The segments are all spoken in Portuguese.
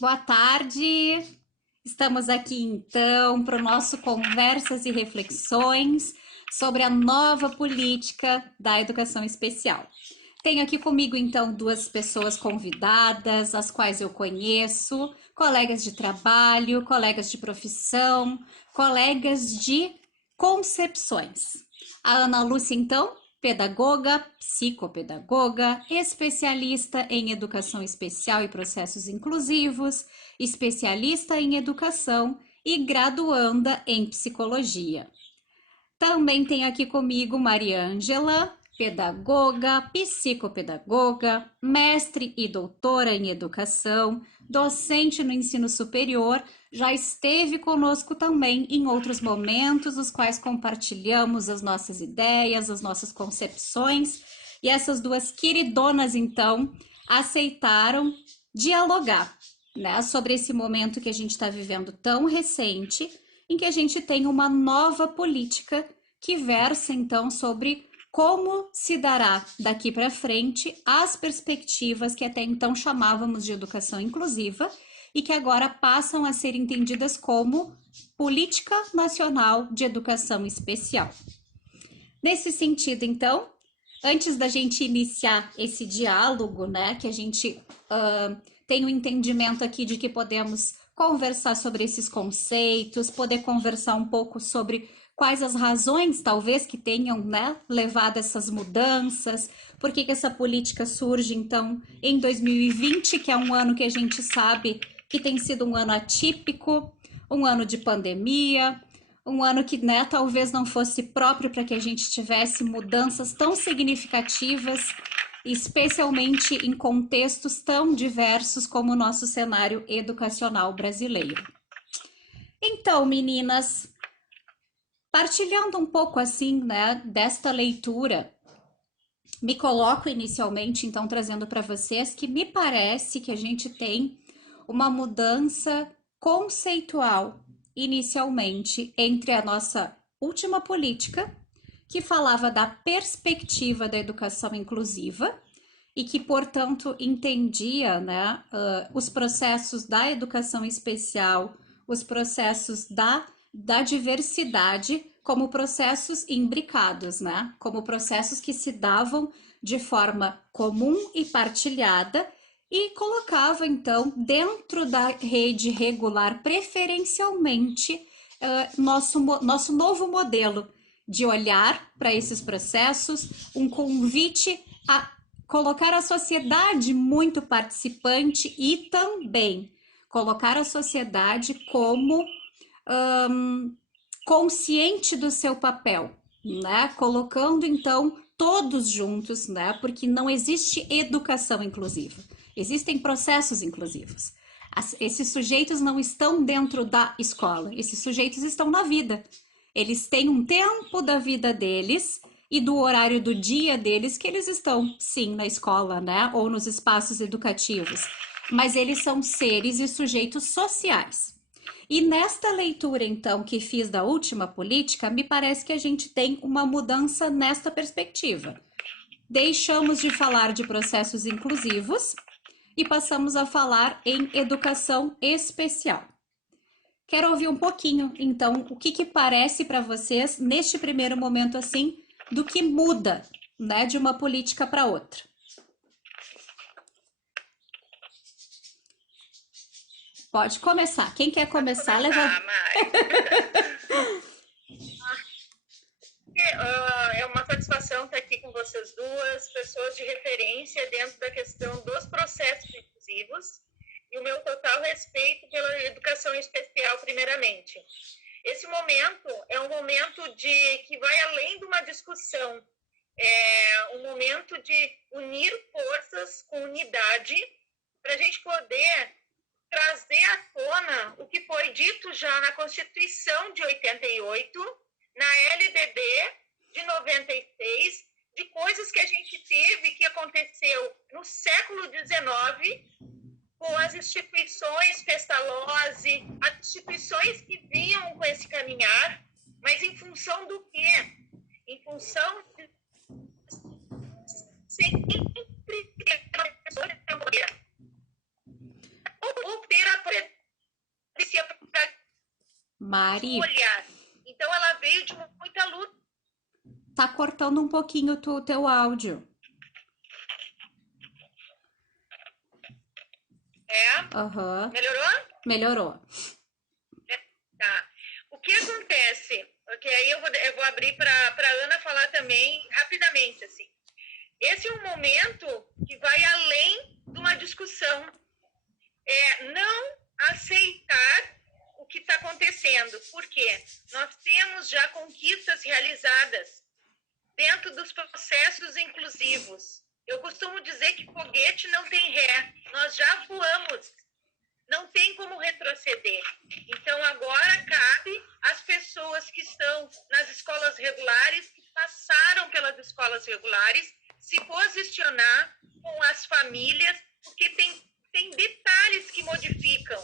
Boa tarde. Estamos aqui então para o nosso Conversas e Reflexões sobre a nova política da educação especial. Tenho aqui comigo então duas pessoas convidadas, as quais eu conheço, colegas de trabalho, colegas de profissão, colegas de concepções. A Ana Lúcia, então, pedagoga, psicopedagoga, especialista em educação especial e processos inclusivos, especialista em educação e graduanda em psicologia. Também tem aqui comigo Mariângela, pedagoga, psicopedagoga, mestre e doutora em educação, docente no ensino superior, já esteve conosco também em outros momentos, os quais compartilhamos as nossas ideias, as nossas concepções, e essas duas queridonas, então, aceitaram dialogar, né, sobre esse momento que a gente está vivendo tão recente, em que a gente tem uma nova política que versa então sobre como se dará daqui para frente as perspectivas que até então chamávamos de educação inclusiva e que agora passam a ser entendidas como Política Nacional de Educação Especial. Nesse sentido, então, antes da gente iniciar esse diálogo, né, que a gente tem um entendimento aqui de que podemos conversar sobre esses conceitos, poder conversar um pouco sobre quais as razões, talvez, que tenham, né, levado essas mudanças, por que essa política surge, então, em 2020, que é um ano que a gente sabe que tem sido um ano atípico, um ano de pandemia, um ano que, né, talvez não fosse próprio para que a gente tivesse mudanças tão significativas, especialmente em contextos tão diversos como o nosso cenário educacional brasileiro. Então, meninas, partilhando um pouco assim, né, desta leitura, me coloco inicialmente, então, trazendo para vocês que me parece que a gente tem uma mudança conceitual inicialmente entre a nossa última política, que falava da perspectiva da educação inclusiva e que, portanto, entendia, né, os processos da educação especial, os processos da diversidade como processos imbricados, né, como processos que se davam de forma comum e partilhada e colocava, então, dentro da rede regular, preferencialmente, nosso novo modelo de olhar para esses processos, um convite a colocar a sociedade muito participante e também colocar a sociedade como consciente do seu papel, né? Colocando então todos juntos, né? Porque não existe educação inclusiva, existem processos inclusivos. Esses sujeitos não estão dentro da escola, esses sujeitos estão na vida. Eles têm um tempo da vida deles e do horário do dia deles que eles estão, sim, na escola, né? Ou nos espaços educativos. Mas eles são seres e sujeitos sociais. E nesta leitura, então, que fiz da última política, me parece que a gente tem uma mudança nesta perspectiva. Deixamos de falar de processos inclusivos e passamos a falar em educação especial. Quero ouvir um pouquinho, então, o que parece para vocês, neste primeiro momento, assim, do que muda, né, de uma política para outra. Pode começar. Quem quer começar, leva. É uma satisfação estar aqui com vocês duas, pessoas de referência dentro da questão dos processos inclusivos e o meu total respeito pela educação especial, primeiramente. Esse momento é um momento que vai além de uma discussão, é um momento de unir forças com unidade para a gente poder trazer à tona o que foi dito já na Constituição de 88, na LDB de 96, de coisas que a gente teve, que aconteceu no século XIX, com as instituições Pestalozzi, as instituições que vinham com esse caminhar, mas em função do quê? Em função de sempre ter a pessoa de ou ter a Mari, escolha. Então, ela veio de muita luta. tá cortando um pouquinho o teu áudio. Aham, Melhorou? melhorou. Tá. O que acontece? Porque aí eu vou abrir para a Ana falar também rapidamente, assim. Esse é um momento que vai além de uma discussão. Não aceitar o que está acontecendo. Por quê? Nós temos já conquistas realizadas dentro dos processos inclusivos. Eu costumo dizer que foguete não tem ré. Nós já voamos. Não tem como retroceder. Então, agora cabe às pessoas que estão nas escolas regulares, que passaram pelas escolas regulares, se posicionar com as famílias, porque tem detalhes que modificam.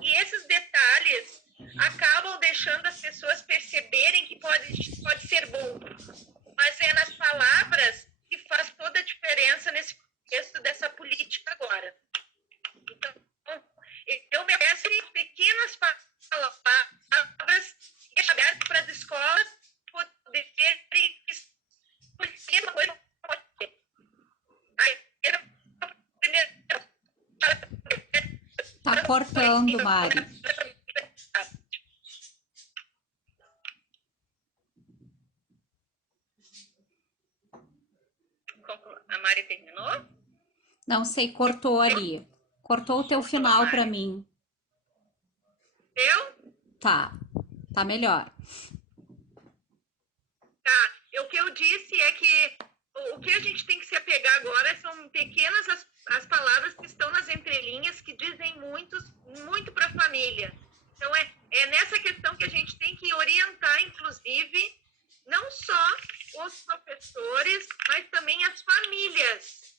E esses detalhes acabam deixando as pessoas perceberem que pode ser bom. Mas é nas palavras que faz toda a diferença nesse contexto dessa política agora. Então, eu me peço pequenas palavras abertas para as escolas poderem escolher uma coisa. Tá cortando, Mari. A Mari terminou? Não sei, cortou ali. Cortou o teu final para mim. Eu? Tá melhor. Tá. O que eu disse é que o que a gente tem que se apegar agora são pequenas as palavras que estão nas entrelinhas, que dizem muito para a família. Então, é nessa questão que a gente tem que orientar, inclusive, não só os professores, mas também as famílias.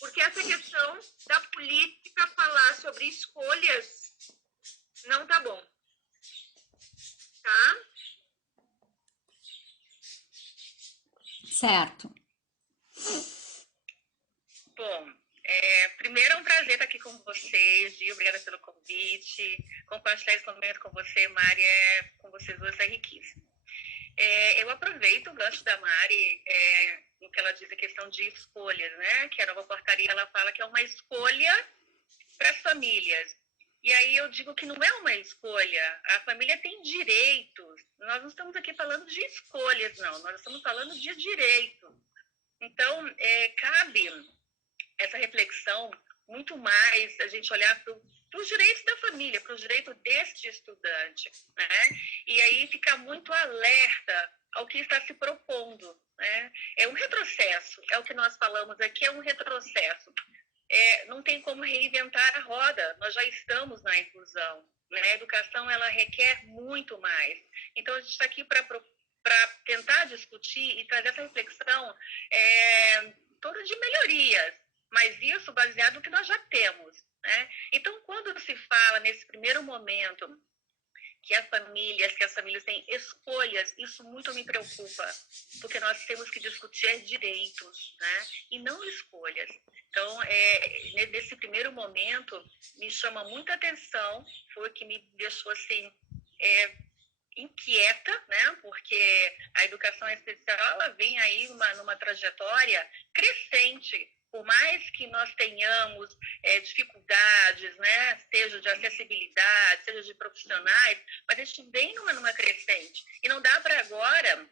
Porque essa questão da política falar sobre escolhas não tá bom. Tá? Certo. Bom, primeiro é um prazer estar aqui com vocês, Gil, obrigada pelo convite. Compartilhar esse momento com você, Mari, com vocês duas é riquíssimo. Eu aproveito o gancho da Mari, no que ela diz a questão de escolhas, né? Que a nova portaria, ela fala que é uma escolha para as famílias. E aí eu digo que não é uma escolha, a família tem direitos. Nós não estamos aqui falando de escolhas, não, nós estamos falando de direitos. Então, cabe essa reflexão muito mais a gente olhar para os direitos da família, para os direitos deste estudante, né? E aí ficar muito alerta ao que está se propondo, né? É um retrocesso, é o que nós falamos aqui, é um retrocesso. Não tem como reinventar a roda, nós já estamos na inclusão, né? A educação, ela requer muito mais. Então, a gente está aqui para tentar discutir e trazer essa reflexão toda de melhorias, mas isso baseado no que nós já temos, né? Então, quando se fala nesse primeiro momento que as famílias têm escolhas, isso muito me preocupa, porque nós temos que discutir direitos, né? E não escolhas. Então, nesse primeiro momento, me chama muita atenção, foi o que me deixou assim inquieta, né? Porque a educação especial, ela vem aí numa trajetória crescente. Por mais que nós tenhamos dificuldades, né? Seja de acessibilidade, seja de profissionais, mas a gente vem numa crescente. E não dá para agora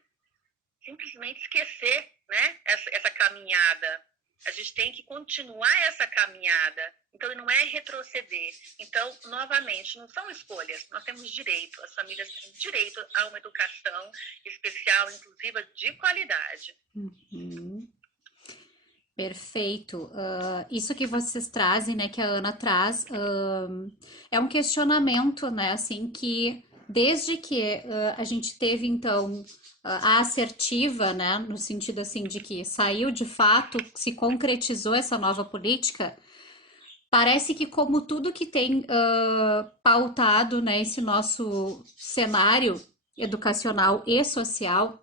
simplesmente esquecer, né? Essa caminhada. A gente tem que continuar essa caminhada. Então, não é retroceder. Então, novamente, não são escolhas. Nós temos direito, as famílias têm direito a uma educação especial, inclusiva, de qualidade. Uhum. Perfeito. Isso que vocês trazem, né, que a Ana traz, é um questionamento, né, assim, que desde que a gente teve, então, a assertiva, né, no sentido, assim, de que saiu de fato, se concretizou essa nova política, parece que como tudo que tem pautado, né, esse nosso cenário educacional e social,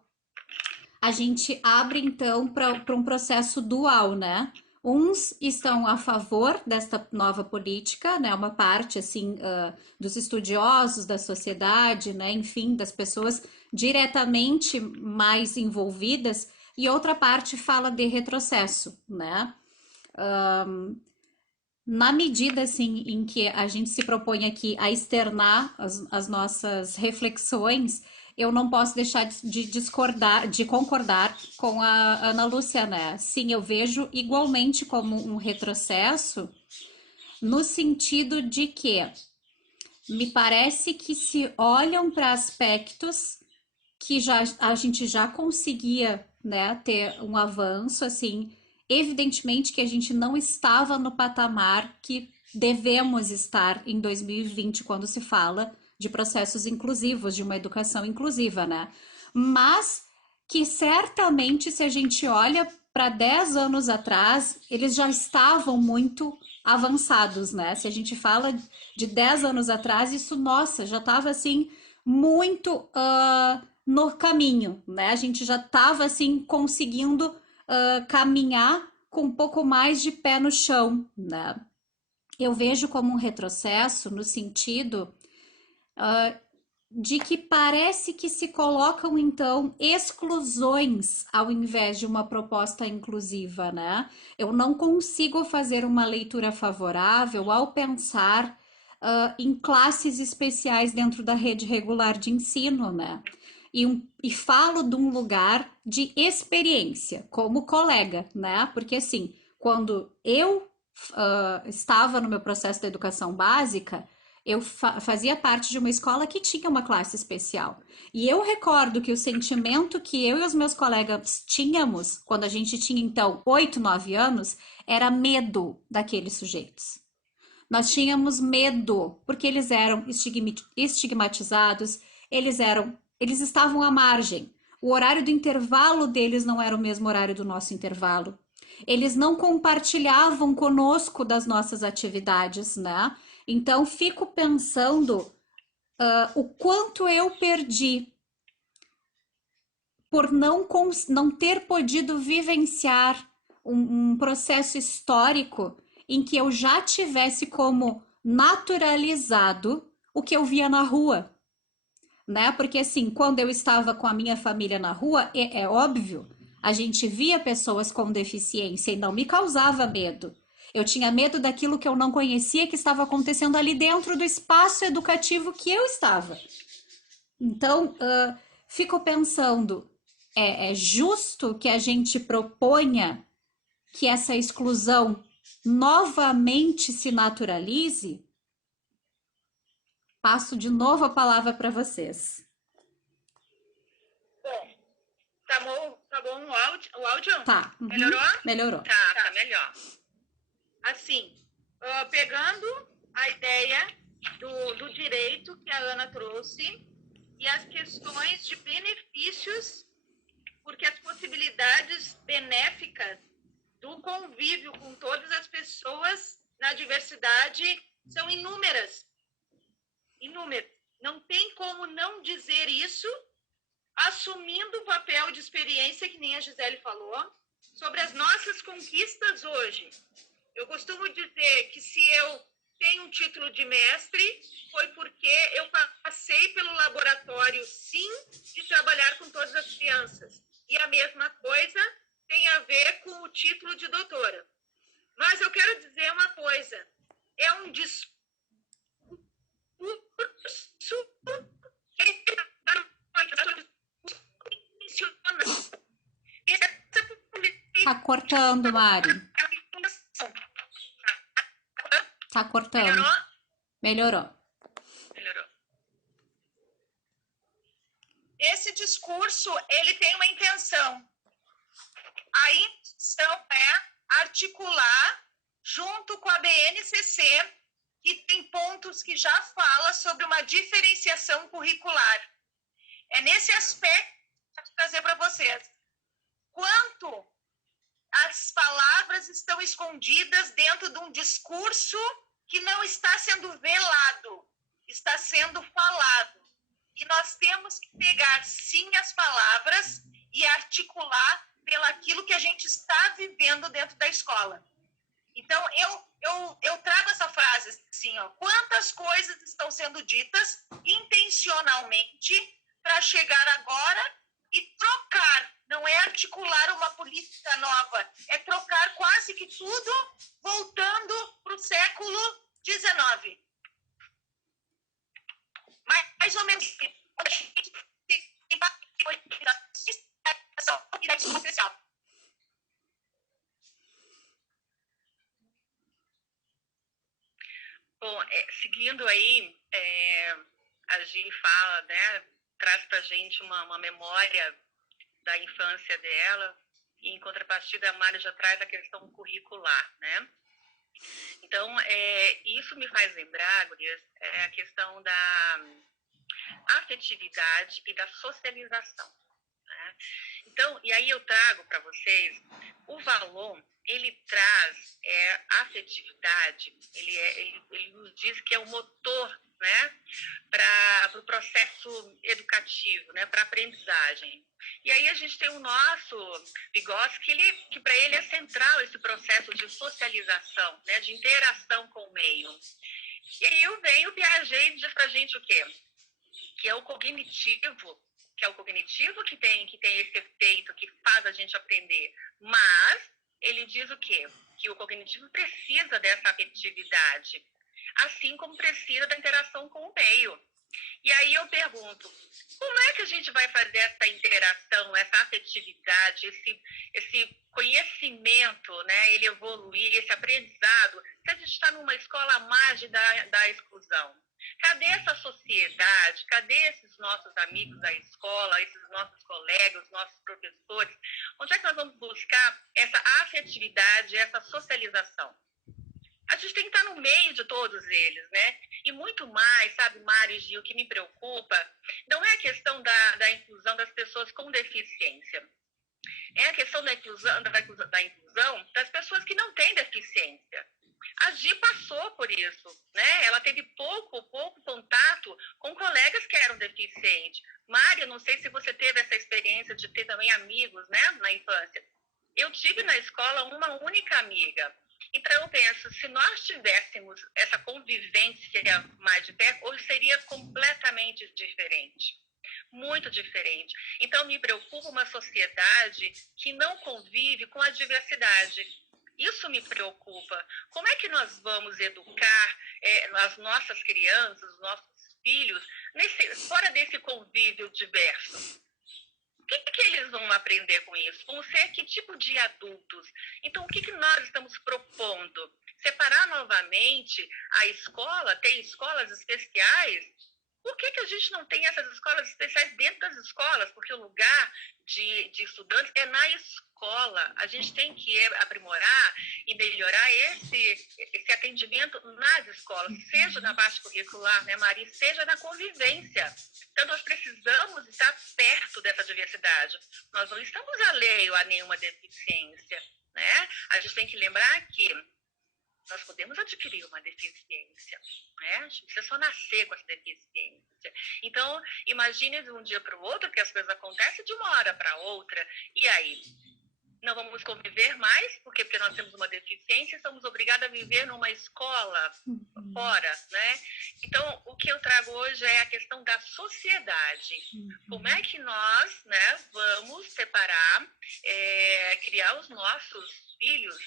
a gente abre então para um processo dual, né? Uns estão a favor desta nova política, né? Uma parte assim dos estudiosos da sociedade, né? Enfim, das pessoas diretamente mais envolvidas, e outra parte fala de retrocesso, né? Na medida assim em que a gente se propõe aqui a externar as nossas reflexões, eu não posso deixar de discordar, de concordar com a Ana Lúcia, né? Sim, eu vejo igualmente como um retrocesso, no sentido de que me parece que se olham para aspectos que já a gente já conseguia, né, ter um avanço, assim, evidentemente que a gente não estava no patamar que devemos estar em 2020 quando se fala de processos inclusivos, de uma educação inclusiva, né? Mas que certamente se a gente olha para 10 anos atrás, eles já estavam muito avançados, né? Se a gente fala de 10 anos atrás, isso, nossa, já estava assim muito no caminho, né? A gente já estava assim conseguindo caminhar com um pouco mais de pé no chão, né? Eu vejo como um retrocesso no sentido de que parece que se colocam então exclusões ao invés de uma proposta inclusiva, né? Eu não consigo fazer uma leitura favorável ao pensar em classes especiais dentro da rede regular de ensino, né? E falo de um lugar de experiência, como colega, né? Porque assim, quando eu estava no meu processo da educação básica, eu fazia parte de uma escola que tinha uma classe especial. E eu recordo que o sentimento que eu e os meus colegas tínhamos, quando a gente tinha, então, 8, 9 anos, era medo daqueles sujeitos. Nós tínhamos medo, porque eles eram estigmatizados, eles estavam à margem. O horário do intervalo deles não era o mesmo horário do nosso intervalo. Eles não compartilhavam conosco das nossas atividades, né? Então, fico pensando o quanto eu perdi por não ter podido vivenciar um processo histórico em que eu já tivesse como naturalizado o que eu via na rua, né? Porque assim, quando eu estava com a minha família na rua, é óbvio, a gente via pessoas com deficiência e não me causava medo. Eu tinha medo daquilo que eu não conhecia que estava acontecendo ali dentro do espaço educativo que eu estava. Então, fico pensando, é justo que a gente proponha que essa exclusão novamente se naturalize? Passo de novo a palavra para vocês. Bom, tá bom o áudio? Tá. Uhum. Melhorou? Melhorou. Tá melhor. Assim, pegando a ideia do direito que a Ana trouxe e as questões de benefícios, porque as possibilidades benéficas do convívio com todas as pessoas na diversidade são inúmeras. Inúmeras. Não tem como não dizer isso, assumindo o papel de experiência, que nem a Gisele falou, sobre as nossas conquistas hoje. Eu costumo dizer que se eu tenho um título de mestre, foi porque eu passei pelo laboratório, sim, de trabalhar com todas as crianças. E a mesma coisa tem a ver com o título de doutora. Mas eu quero dizer uma coisa, é um discurso Tá cortando, Mari. Tá cortando. Melhorou. Esse discurso, ele tem uma intenção. A intenção é articular junto com a BNCC, que tem pontos que já fala sobre uma diferenciação curricular. É nesse aspecto que eu vou trazer para vocês. Quanto as palavras estão escondidas dentro de um discurso que não está sendo velado, está sendo falado. E nós temos que pegar, sim, as palavras e articular pelaquilo que a gente está vivendo dentro da escola. Então, eu trago essa frase assim, ó, quantas coisas estão sendo ditas intencionalmente para chegar agora e trocar, não é articular uma política nova, é trocar quase que tudo voltando para o século XIX. Mais ou menos especial. Bom, seguindo aí, a Gi fala, né, traz para a gente uma memória da infância dela, e em contrapartida a Mari já traz a questão curricular, né? Então, isso me faz lembrar, gurias, a questão da afetividade e da socialização, né? Então, e aí eu trago para vocês o Valon. Ele traz afetividade, ele nos diz que é o motor, né, para o processo educativo, né, para a aprendizagem. E aí a gente tem o nosso Vygotsky, que para ele é central esse processo de socialização, né, de interação com o meio. E aí vem o Piaget e diz para a gente o quê? Que é o cognitivo, que tem esse efeito que faz a gente aprender, mas ele diz o quê? Que o cognitivo precisa dessa afetividade, assim como precisa da interação com o meio. E aí eu pergunto, como é que a gente vai fazer essa interação, essa afetividade, esse conhecimento, né, ele evoluir, esse aprendizado, se a gente está numa escola à margem da exclusão? Cadê essa sociedade? Cadê esses nossos amigos da escola, esses nossos colegas, nossos professores? Onde é que nós vamos buscar essa afetividade, essa socialização? A gente tem que estar no meio de todos eles, né? E muito mais, sabe, Mari e Gil, o que me preocupa não é a questão da inclusão das pessoas com deficiência. É a questão da inclusão das pessoas que não têm deficiência. A Gi passou por isso, né? Ela teve pouco contato com colegas que eram deficientes. Mário, não sei se você teve essa experiência de ter também amigos, né, na infância. Eu tive na escola uma única amiga. Então eu penso, se nós tivéssemos essa convivência mais de perto, hoje seria completamente diferente. Muito diferente. Então me preocupa uma sociedade que não convive com a diversidade. Isso me preocupa. Como é que nós vamos educar as nossas crianças, os nossos filhos, fora desse convívio diverso? O que eles vão aprender com isso? Vão ser que tipo de adultos? Então, o que nós estamos propondo? Separar novamente a escola, ter escolas especiais? Por que a gente não tem essas escolas especiais dentro das escolas? Porque o lugar de estudantes é na escola. A gente tem que aprimorar e melhorar esse atendimento nas escolas, seja na parte curricular, né, Maria, seja na convivência. Então, nós precisamos estar perto dessa diversidade. Nós não estamos alheios a nenhuma deficiência, né? A gente tem que lembrar que nós podemos adquirir uma deficiência, né? A gente precisa só nascer com essa deficiência. Então, imagine de um dia para o outro que as coisas acontecem de uma hora para outra. E aí? Não vamos conviver mais, porque nós temos uma deficiência e somos obrigados a viver numa escola fora, né? Então, o que eu trago hoje é a questão da sociedade. Como é que nós, né, vamos separar, criar os nossos filhos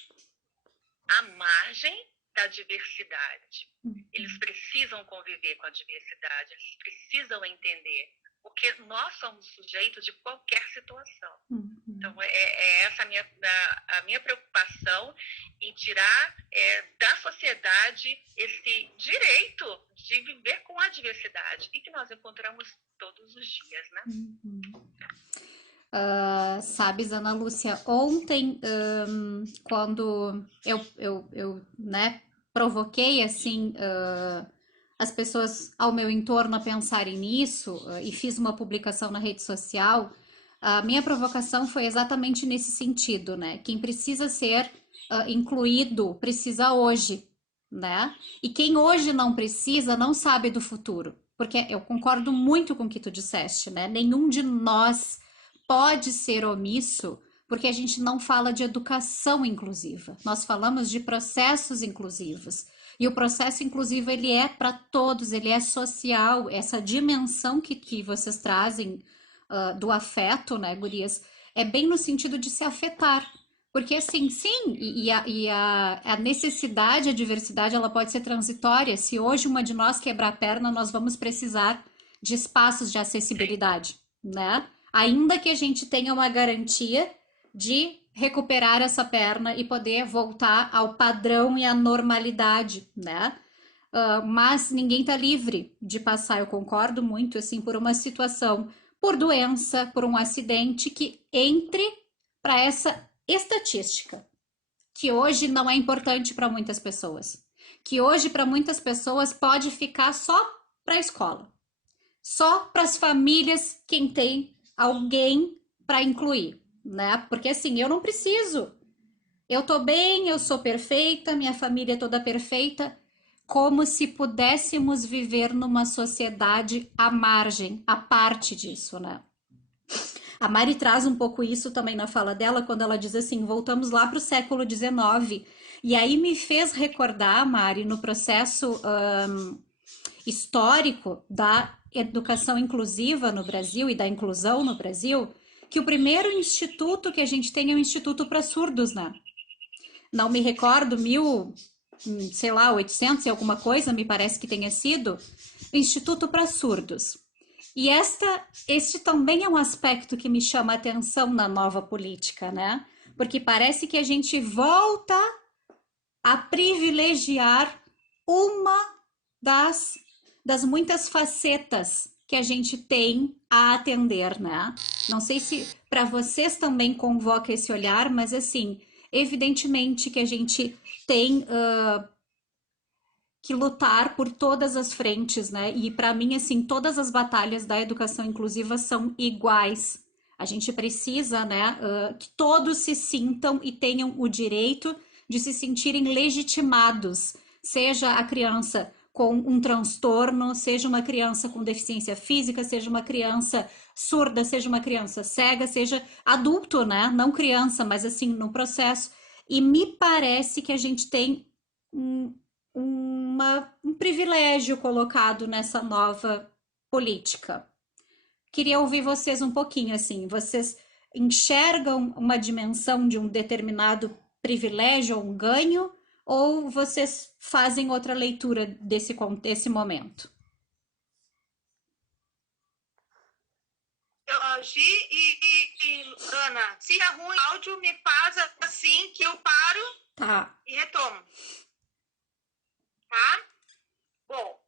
à margem da diversidade? Eles precisam conviver com a diversidade, eles precisam entender, porque nós somos sujeitos de qualquer situação. Então, essa a minha preocupação em tirar da sociedade esse direito de viver com a diversidade e que nós encontramos todos os dias, né? Sabes, Ana Lúcia, ontem, quando eu né, provoquei, assim, as pessoas ao meu entorno a pensarem nisso, e fiz uma publicação na rede social, a minha provocação foi exatamente nesse sentido, né? Quem precisa ser incluído, precisa hoje, né? E quem hoje não precisa, não sabe do futuro. Porque eu concordo muito com o que tu disseste, né? Nenhum de nós pode ser omisso porque a gente não fala de educação inclusiva. Nós falamos de processos inclusivos. E o processo inclusivo, ele é para todos, ele é social. Essa dimensão que vocês trazem do afeto, né, gurias, é bem no sentido de se afetar. Porque, assim, sim, a necessidade, a diversidade, ela pode ser transitória. Se hoje uma de nós quebrar a perna, nós vamos precisar de espaços de acessibilidade, né? Ainda que a gente tenha uma garantia de recuperar essa perna e poder voltar ao padrão e à normalidade, né? Mas ninguém está livre de passar, eu concordo muito, assim, por uma situação, por doença, por um acidente que entre para essa estatística, que hoje não é importante para muitas pessoas, que hoje para muitas pessoas pode ficar só para a escola, só para as famílias quem tem alguém para incluir, né? Porque assim, eu não preciso. Eu tô bem, eu sou perfeita, minha família é toda perfeita, como se pudéssemos viver numa sociedade à margem, à parte disso, né? A Mari traz um pouco isso também na fala dela, quando ela diz assim: voltamos lá para o século XIX. E aí me fez recordar, Mari, no processo histórico da educação inclusiva no Brasil e da inclusão no Brasil, que o primeiro instituto que a gente tem é o Instituto para Surdos, né? Não me recordo, sei lá, 800 e alguma coisa, me parece que tenha sido, Instituto para Surdos. E este também é um aspecto que me chama a atenção na nova política, né? Porque parece que a gente volta a privilegiar uma das muitas facetas que a gente tem a atender, né? Não sei se para vocês também convoca esse olhar, mas assim, evidentemente que a gente tem que lutar por todas as frentes, né? E para mim, assim, todas as batalhas da educação inclusiva são iguais. A gente precisa, né, que todos se sintam e tenham o direito de se sentirem legitimados, seja a criança com um transtorno, seja uma criança com deficiência física, seja uma criança surda, seja uma criança cega, seja adulto, né? Não criança, mas assim, no processo. E me parece que a gente tem um privilégio colocado nessa nova política. Queria ouvir vocês um pouquinho, assim, vocês enxergam uma dimensão de um determinado privilégio ou um ganho, ou vocês fazem outra leitura desse momento? Gi e Ana, se é ruim o áudio, me faz assim que eu paro e retomo. Tá? Bom,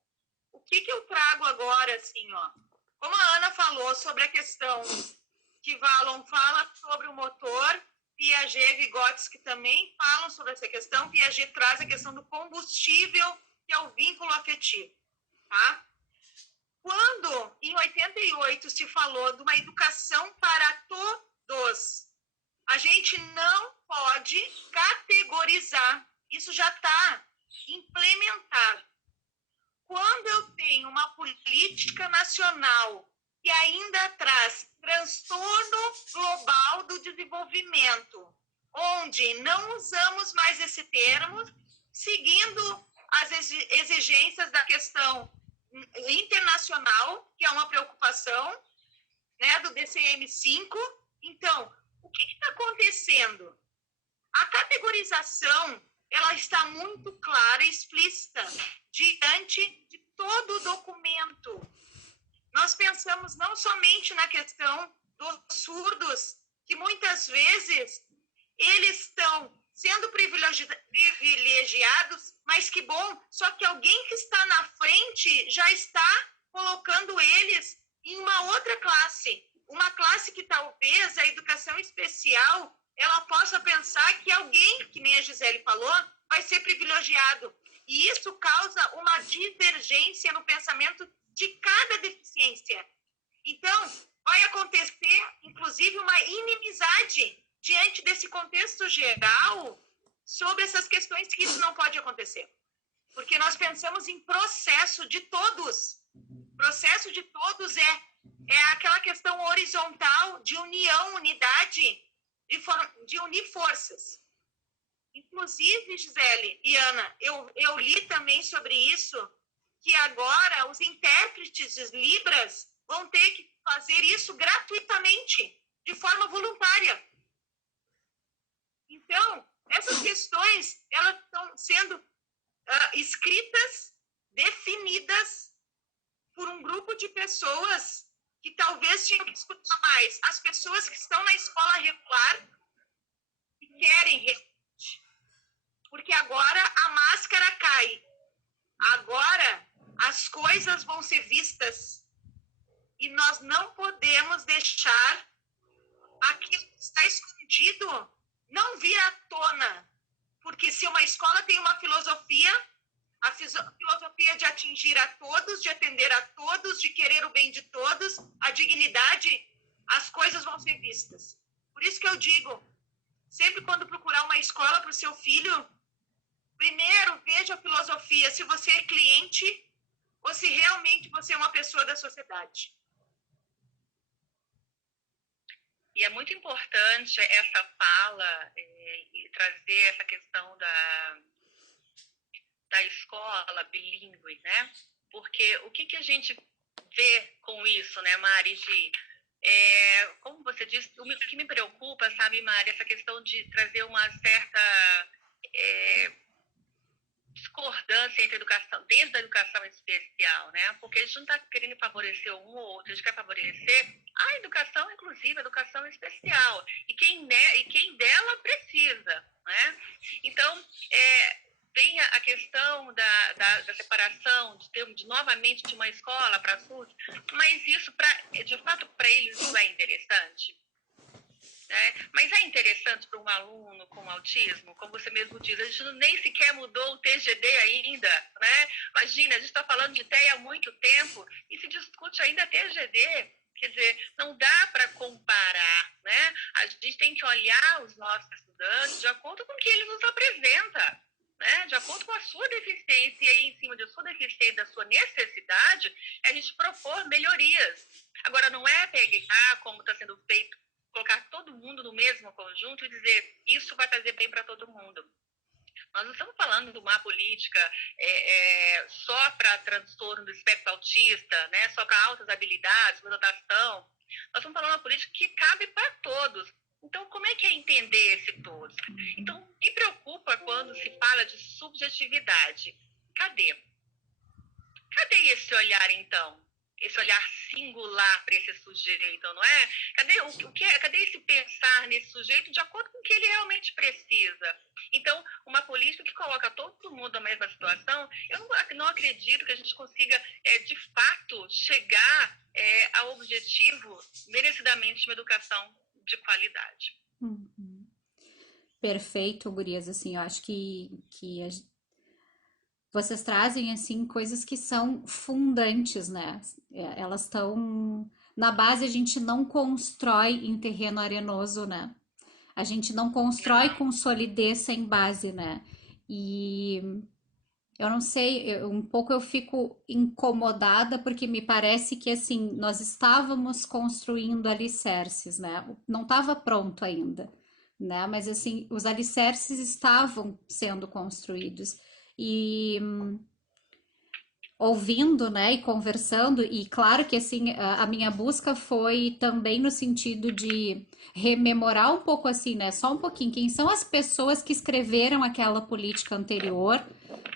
o que eu trago agora, assim, ó? Como a Ana falou sobre a questão que Vallon fala sobre o motor, Piaget e Vygotsky também falam sobre essa questão. Piaget traz a questão do combustível, que é o vínculo afetivo, tá? Quando, em 88, se falou de uma educação para todos, a gente não pode categorizar. Isso já está implementado. Quando eu tenho uma política nacional que ainda traz transtorno global do desenvolvimento, onde não usamos mais esse termo, seguindo as exigências da questão internacional, que é uma preocupação, né, do DCM-5. Então, o que está acontecendo? A categorização, ela está muito clara e explícita diante de todo o documento. Nós pensamos não somente na questão dos surdos, que muitas vezes eles estão sendo privilegiados, mas que bom, só que alguém que está na frente já está colocando eles em uma outra classe. Uma classe que talvez a educação especial ela possa pensar que alguém, que nem a Gisele falou, vai ser privilegiado. E isso causa uma divergência no pensamento de cada deficiência. Então, vai acontecer, inclusive, uma inimizade diante desse contexto geral sobre essas questões que isso não pode acontecer. Porque nós pensamos em processo de todos. Processo de todos é aquela questão horizontal de união, unidade, de unir forças. Inclusive, Gisele e Ana, eu li também sobre isso, que agora os intérpretes de Libras vão ter que fazer isso gratuitamente, de forma voluntária. Então, essas questões, elas estão sendo escritas, definidas por um grupo de pessoas que talvez tinham que escutar mais. As pessoas que estão na escola regular e querem realmente. Porque agora a máscara cai. Agora as coisas vão ser vistas. E nós não podemos deixar aquilo que está escondido não vir à tona. Porque se uma escola tem uma filosofia, a filosofia de atingir a todos, de atender a todos, de querer o bem de todos, a dignidade, as coisas vão ser vistas. Por isso que eu digo, sempre quando procurar uma escola para o seu filho, primeiro veja a filosofia, se você é cliente ou se realmente você é uma pessoa da sociedade. E é muito importante essa fala e trazer essa questão da escola bilíngue, né? Porque o que a gente vê com isso, né, Mari, como você disse, o que me preocupa, sabe, Mari, essa questão de trazer uma certa discordância entre a educação, dentro da educação especial, né? Porque a gente não está querendo favorecer um ou outro, a gente quer favorecer a educação inclusiva, a educação especial, e quem dela precisa, né? Então, tem a questão da separação, novamente de uma escola para a SUS, mas isso, de fato, para eles não é interessante. Né? Mas é interessante para um aluno com autismo, como você mesmo diz, a gente nem sequer mudou o TGD ainda, né? Imagina, a gente está falando de TEA há muito tempo e se discute ainda TGD, quer dizer, não dá para comparar, né? A gente tem que olhar os nossos estudantes de acordo com o que eles nos apresentam, né? De acordo com a sua deficiência, e aí em cima da sua deficiência, da sua necessidade, a gente propor melhorias. Agora, não é pegar, como está sendo feito, colocar todo mundo no mesmo conjunto e dizer isso vai fazer bem para todo mundo. Nós não estamos falando de uma política só para transtorno do espectro autista, né? Só para altas habilidades, dotação. Nós estamos falando de uma política que cabe para todos. Então, como é que é entender esse todos? Então, me preocupa quando se fala de subjetividade. Cadê? Cadê esse olhar, então? Esse olhar singular para esse sujeito, não é? Cadê esse pensar nesse sujeito de acordo com o que ele realmente precisa? Então, uma política que coloca todo mundo na mesma situação, eu não acredito que a gente consiga, de fato, chegar ao objetivo merecidamente de uma educação de qualidade. Uhum. Perfeito, gurias, assim, eu acho que vocês trazem, assim, coisas que são fundantes, né? Elas estão... Na base, a gente não constrói em terreno arenoso, né? A gente não constrói com solidez sem base, né? E eu não sei, um pouco eu fico incomodada porque me parece que, assim, nós estávamos construindo alicerces, né? Não estava pronto ainda, né? Mas, assim, os alicerces estavam sendo construídos. E ouvindo, né, e conversando, e claro que assim, a minha busca foi também no sentido de rememorar um pouco assim, né, só um pouquinho, quem são as pessoas que escreveram aquela política anterior,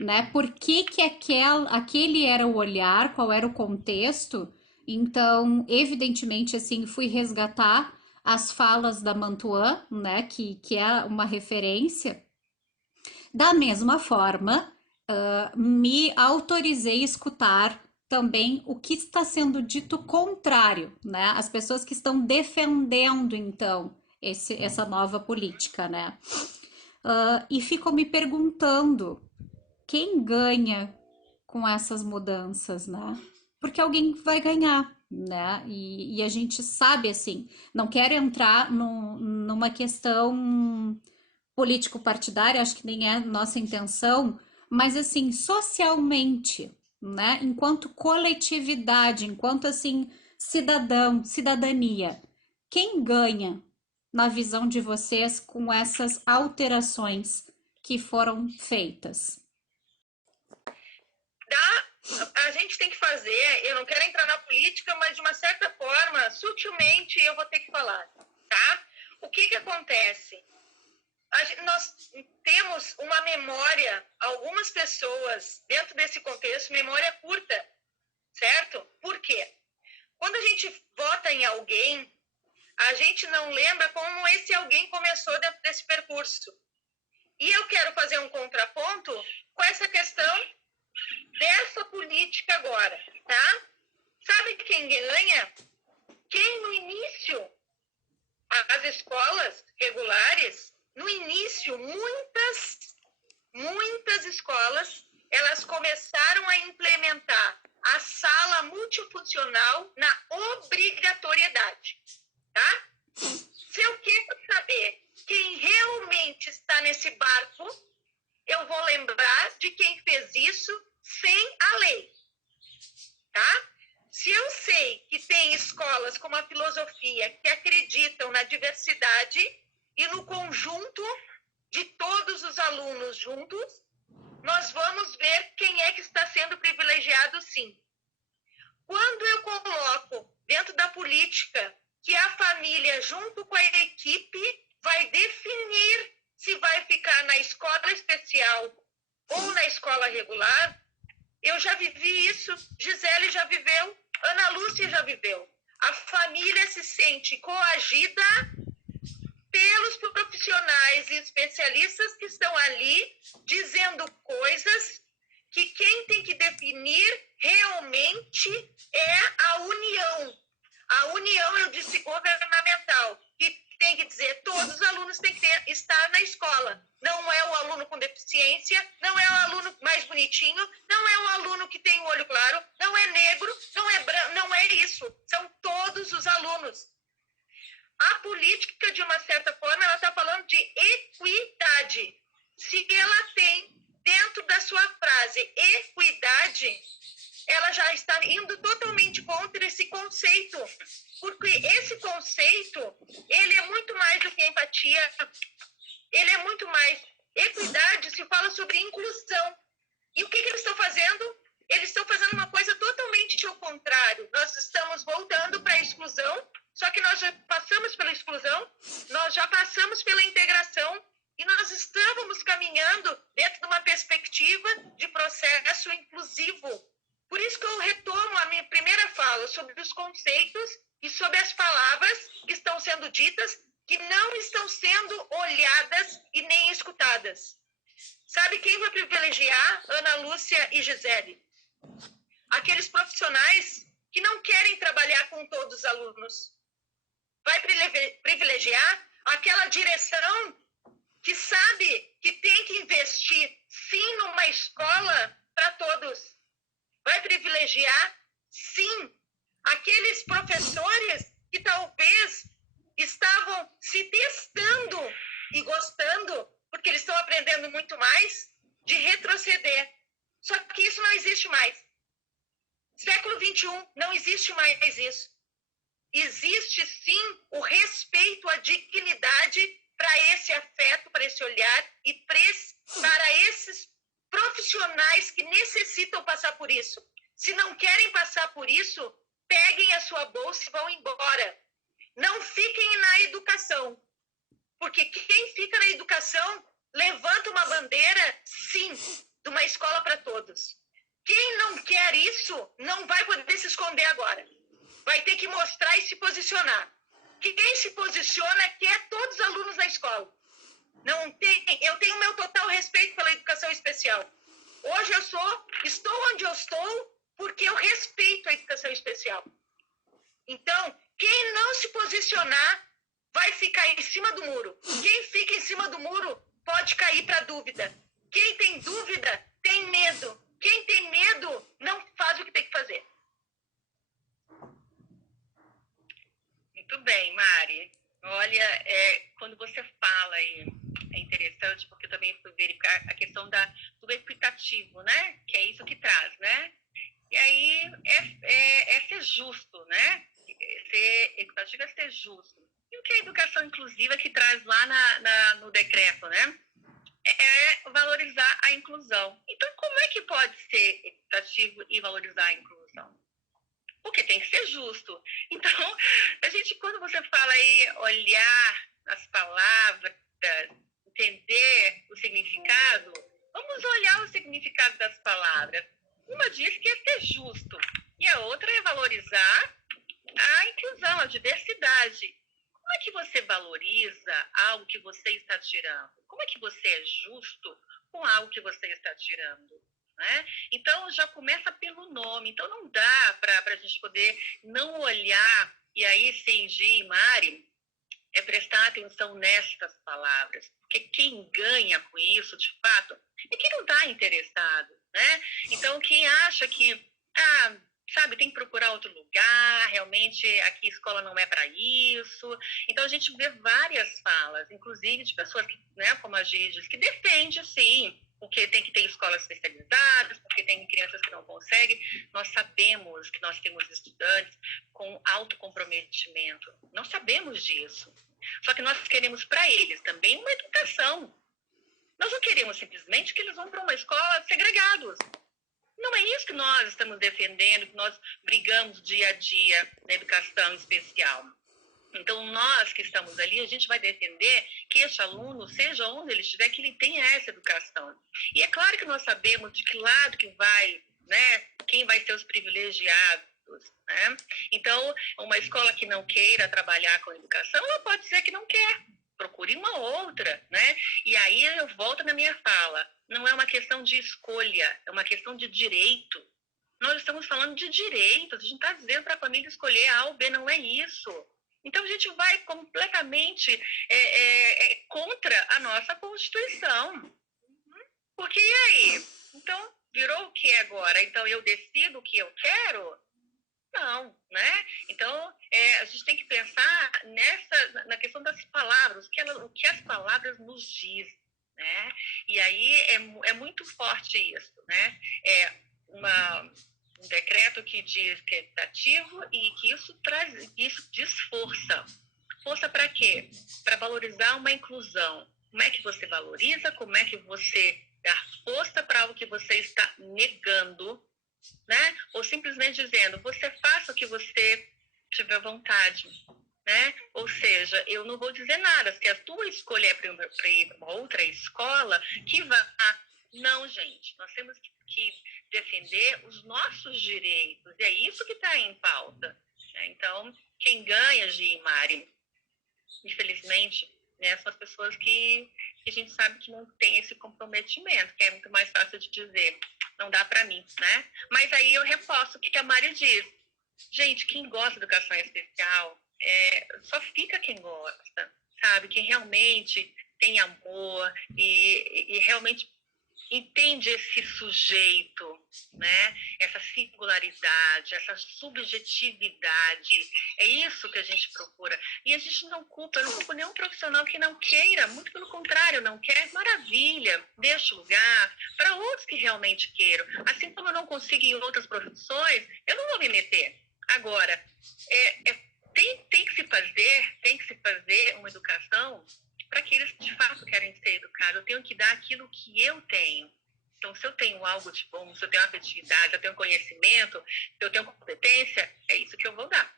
né, por que que aquele era o olhar, qual era o contexto. Então, evidentemente, assim, fui resgatar as falas da Mantuan, né, que é uma referência. Da mesma forma, me autorizei a escutar também o que está sendo dito contrário, né? As pessoas que estão defendendo, então, essa nova política, né? E fico me perguntando quem ganha com essas mudanças, né? Porque alguém vai ganhar, né? E a gente sabe, assim, não quero entrar numa questão político-partidária, acho que nem é nossa intenção, mas assim, socialmente, né, enquanto coletividade, enquanto assim, cidadania, quem ganha na visão de vocês com essas alterações que foram feitas? A gente tem que fazer, eu não quero entrar na política, mas de uma certa forma, sutilmente, eu vou ter que falar, tá? O que acontece? Nós temos uma memória, algumas pessoas, dentro desse contexto, memória curta, certo? Por quê? Quando a gente vota em alguém, a gente não lembra como esse alguém começou dentro desse percurso. E eu quero fazer um contraponto com essa questão dessa política agora, tá? Sabe quem ganha? Quem no início, as escolas regulares, no início, muitas escolas, elas começaram a implementar a sala multifuncional na obrigatoriedade, tá? Se eu quero saber quem realmente está nesse barco, eu vou lembrar de quem fez isso sem a lei, tá? Se eu sei que tem escolas como a filosofia que acreditam na diversidade e no conjunto de todos os alunos juntos, nós vamos ver quem é que está sendo privilegiado, sim. Quando eu coloco dentro da política que a família, junto com a equipe, vai definir se vai ficar na escola especial ou na escola regular, eu já vivi isso, Gisele já viveu, Ana Lúcia já viveu. A família se sente coagida pelos profissionais e especialistas que estão ali dizendo coisas que quem tem que definir realmente é a união. A união, eu disse, governamental, que tem que dizer todos os alunos têm que estar na escola. Não é o aluno com deficiência, não é o aluno mais bonitinho, não é o aluno que tem o olho claro, não é negro, não é branco, não é isso. São todos os alunos. A política, de uma certa forma, ela está falando de equidade. Se ela tem, dentro da sua frase, equidade, ela já está indo totalmente contra esse conceito. Porque esse conceito, ele é muito mais do que empatia, ele é muito mais. Equidade se fala sobre inclusão. E o que eles estão fazendo? Eles estão fazendo uma coisa totalmente ao contrário. Nós estamos voltando para a exclusão, só que nós já passamos pela exclusão, nós já passamos pela integração e nós estávamos caminhando dentro de uma perspectiva de processo inclusivo. Por isso que eu retomo a minha primeira fala sobre os conceitos e sobre as palavras que estão sendo ditas, que não estão sendo olhadas e nem escutadas. Sabe quem vai privilegiar Ana Lúcia e Gisele? Aqueles profissionais que não querem trabalhar com todos os alunos. Vai privilegiar aquela direção que sabe que tem que investir, sim, numa escola para todos. Vai privilegiar, sim, aqueles professores que talvez estavam se testando e gostando, porque eles estão aprendendo muito mais, de retroceder. Só que isso não existe mais. Século XXI, não existe mais isso. Existe, sim, o respeito à dignidade para esse afeto, para esse olhar e para esses profissionais que necessitam passar por isso. Se não querem passar por isso, peguem a sua bolsa e vão embora. Não fiquem na educação, porque quem fica na educação levanta uma bandeira, sim, de uma escola para todos. Quem não quer isso não vai poder se esconder agora. Vai ter que mostrar e se posicionar. Quem se posiciona quer todos os alunos na escola. Eu tenho meu total respeito pela educação especial. Hoje estou onde eu estou porque eu respeito a educação especial. Então, quem não se posicionar vai ficar em cima do muro. Quem fica em cima do muro pode cair para dúvida. Quem tem dúvida tem medo. Quem tem medo não faz o que tem que fazer. Muito bem, Mari. Olha, quando você fala aí, é interessante, porque eu também fui verificar a questão do equitativo, né? Que é isso que traz, né? E aí é ser justo, né? Ser equitativo é ser justo. E aquilo que é a educação inclusiva que traz lá no decreto, né? É valorizar a inclusão. Então, como é que pode ser equitativo e valorizar a inclusão? Porque tem que ser justo. Então, quando você fala aí, olhar as palavras, entender o significado, vamos olhar o significado das palavras. Uma diz que é ser justo, e a outra é valorizar a inclusão, a diversidade. Como é que você valoriza algo que você está tirando? Como é que você é justo com algo que você está tirando? Né? Então, já começa pelo nome. Então, não dá para a gente poder não olhar, e aí, sim, Gi e Mari, prestar atenção nestas palavras. Porque quem ganha com isso, de fato, é quem não está interessado. Né? Então, quem acha que... sabe, tem que procurar outro lugar, realmente aqui a escola não é para isso. Então, a gente vê várias falas, inclusive de pessoas, que, né, como a Gi diz, que defende, sim, porque tem que ter escolas especializadas, porque tem crianças que não conseguem. Nós sabemos que nós temos estudantes com alto comprometimento. Nós sabemos disso. Só que nós queremos para eles também uma educação. Nós não queremos simplesmente que eles vão para uma escola segregados. Não é isso que nós estamos defendendo, que nós brigamos dia a dia na educação especial. Então, nós que estamos ali, a gente vai defender que este aluno, seja onde ele estiver, que ele tenha essa educação. E é claro que nós sabemos de que lado que vai, né, quem vai ser os privilegiados. Né? Então, uma escola que não queira trabalhar com educação, ela pode dizer que não quer. Procure uma outra, né? E aí eu volto na minha fala. Não é uma questão de escolha, é uma questão de direito. Nós estamos falando de direitos, a gente está dizendo para a família escolher A ou B, não é isso. Então, a gente vai completamente contra a nossa Constituição. Porque e aí? Então, virou o que é agora? Então, eu decido o que eu quero? Não, né? Então, a gente tem que pensar na questão das palavras, o que as palavras nos dizem, né? E aí é muito forte isso, né? É um decreto que diz que é equitativo e que isso diz força. Força para quê? Para valorizar uma inclusão. Como é que você valoriza? Como é que você dá força para algo que você está negando? Né? Ou simplesmente dizendo, você faça o que você tiver vontade, né? Ou seja, eu não vou dizer nada, se a tua escolha é para ir para uma outra escola, que vá. Não, gente, nós temos que defender os nossos direitos, e é isso que está em pauta. Né? Então, quem ganha, Gi e Mari, infelizmente, né, são as pessoas que a gente sabe que não tem esse comprometimento, que é muito mais fácil de dizer, não dá para mim, né? Mas aí eu reforço o que a Mari diz. Gente, quem gosta de educação especial, só fica quem gosta, sabe? Quem realmente tem amor e realmente entende esse sujeito, né? Essa singularidade, essa subjetividade. É isso que a gente procura. E a gente não culpa, eu não culpo nenhum profissional que não queira, muito pelo contrário, não quer, maravilha, deixa o lugar para outros que realmente queiram. Assim como eu não consigo em outras profissões, eu não vou me meter. Agora, tem que se fazer uma educação para aqueles que de fato querem ser educados. Eu tenho que dar aquilo que eu tenho. Então, se eu tenho algo de bom, se eu tenho afetividade, se eu tenho conhecimento, se eu tenho competência, é isso que eu vou dar.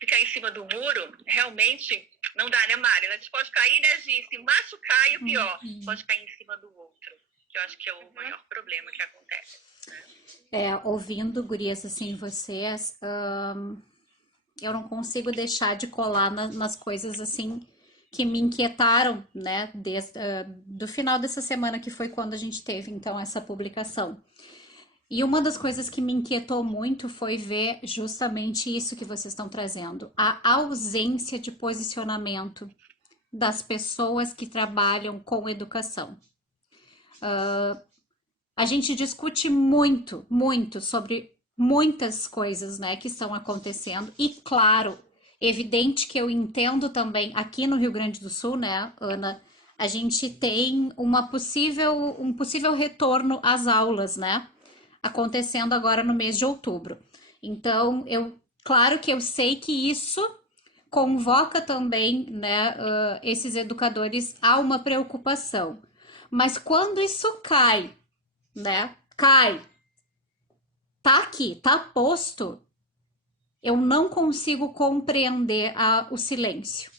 Ficar em cima do muro, realmente, não dá, né, Mari? A gente pode cair, né, Gi? Se machucar, e o pior, pode cair em cima do outro. Que eu acho que é o maior problema que acontece. Né? Ouvindo, gurias, assim, vocês, eu não consigo deixar de colar nas coisas, assim, que me inquietaram, né, do final dessa semana, que foi quando a gente teve, então, essa publicação. E uma das coisas que me inquietou muito foi ver justamente isso que vocês estão trazendo, a ausência de posicionamento das pessoas que trabalham com educação. A gente discute muito, muito sobre muitas coisas, né, que estão acontecendo, e claro, evidente que eu entendo também, aqui no Rio Grande do Sul, né, Ana, a gente tem um possível retorno às aulas, né, acontecendo agora no mês de outubro. Então, claro que eu sei que isso convoca também, né, esses educadores a uma preocupação. Mas quando isso cai, né, tá aqui, tá posto, eu não consigo compreender o silêncio.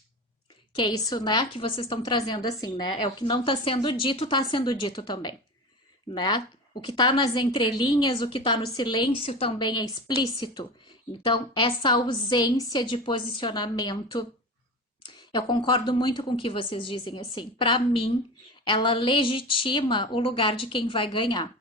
Que é isso, né, que vocês estão trazendo assim, né? É o que não está sendo dito, está sendo dito também, né? O que está nas entrelinhas, o que está no silêncio também é explícito. Então, essa ausência de posicionamento, eu concordo muito com o que vocês dizem assim. Para mim, ela legitima o lugar de quem vai ganhar,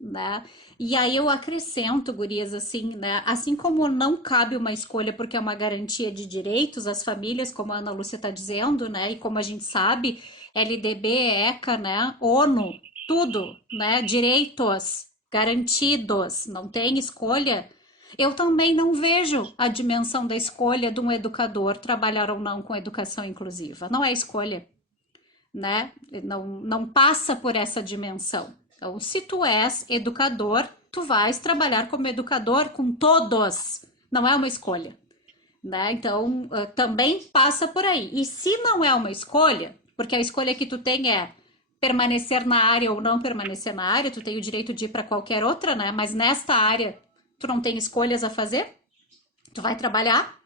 né? E aí eu acrescento, gurias, assim, né? Assim como não cabe uma escolha porque é uma garantia de direitos às famílias, como a Ana Lúcia está dizendo, né? E como a gente sabe, LDB, ECA, né? ONU, tudo, né? Direitos garantidos, não tem escolha. Eu também não vejo a dimensão da escolha de um educador trabalhar ou não com educação inclusiva. Não é escolha, né? Não passa por essa dimensão. Então, se tu és educador, tu vais trabalhar como educador com todos. Não é uma escolha, né? Então, também passa por aí. E se não é uma escolha, porque a escolha que tu tem é permanecer na área ou não permanecer na área, tu tem o direito de ir para qualquer outra, né? Mas nesta área, tu não tem escolhas a fazer. Tu vai trabalhar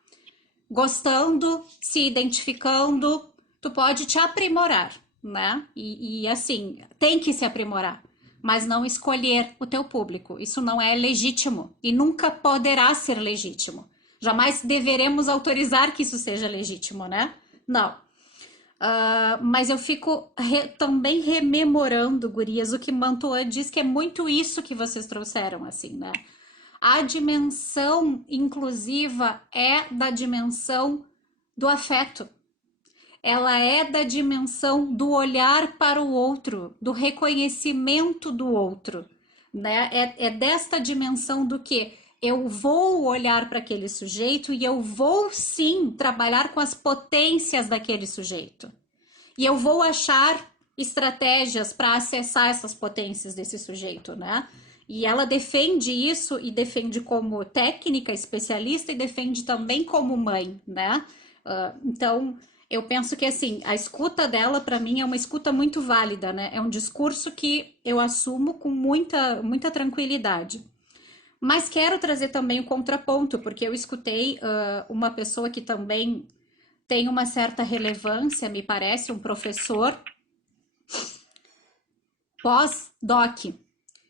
gostando, se identificando, tu pode te aprimorar, né? E assim, tem que se aprimorar, mas não escolher o teu público. Isso não é legítimo e nunca poderá ser legítimo. Jamais deveremos autorizar que isso seja legítimo, né? Não. Mas eu fico também rememorando, gurias, o que Mantua diz, que é muito isso que vocês trouxeram, assim, né? A dimensão inclusiva é da dimensão do afeto. Ela é da dimensão do olhar para o outro, do reconhecimento do outro, né? É desta dimensão do que eu vou olhar para aquele sujeito e eu vou sim trabalhar com as potências daquele sujeito. E eu vou achar estratégias para acessar essas potências desse sujeito, né? E ela defende isso e defende como técnica, especialista e defende também como mãe, né? Então, eu penso que assim, a escuta dela para mim é uma escuta muito válida, né? É um discurso que eu assumo com muita tranquilidade. Mas quero trazer também o contraponto, porque eu escutei uma pessoa que também tem uma certa relevância, me parece, um professor pós-doc,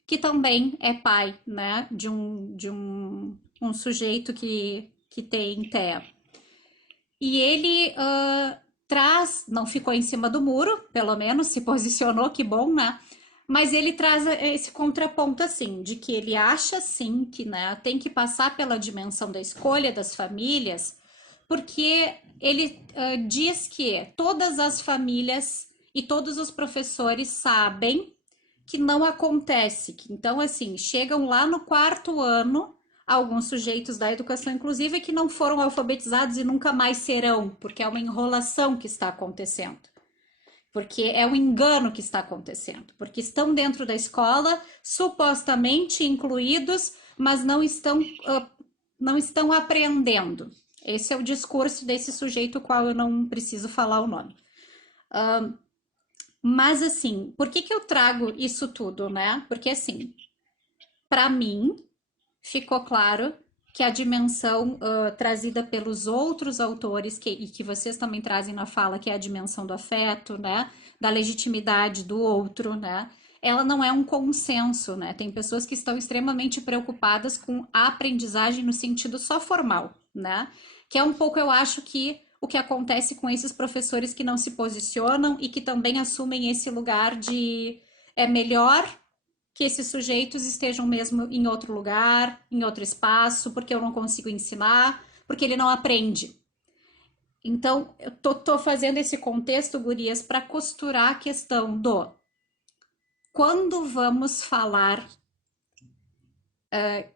que também é pai, né, de um sujeito que tem TEA. E ele traz, não ficou em cima do muro, pelo menos se posicionou, que bom, né? Mas ele traz esse contraponto, assim, de que ele acha, sim, que né, tem que passar pela dimensão da escolha das famílias, porque ele diz que todas as famílias e todos os professores sabem que não acontece. Então, assim, chegam lá no 4º ano alguns sujeitos da educação inclusiva que não foram alfabetizados e nunca mais serão, porque é uma enrolação que está acontecendo. Porque é um engano que está acontecendo. Porque estão dentro da escola, supostamente incluídos, mas não estão aprendendo. Esse é o discurso desse sujeito, qual eu não preciso falar o nome. Mas assim, por que eu trago isso tudo, né? Porque assim, para mim, ficou claro que a dimensão trazida pelos outros autores, e que vocês também trazem na fala, que é a dimensão do afeto, né? Da legitimidade do outro, né? Ela não é um consenso, né? Tem pessoas que estão extremamente preocupadas com a aprendizagem no sentido só formal, né? Que é um pouco, eu acho, que o que acontece com esses professores que não se posicionam e que também assumem esse lugar de é melhor que esses sujeitos estejam mesmo em outro lugar, em outro espaço, porque eu não consigo ensinar, porque ele não aprende. Então, eu tô fazendo esse contexto, gurias, para costurar a questão do quando vamos falar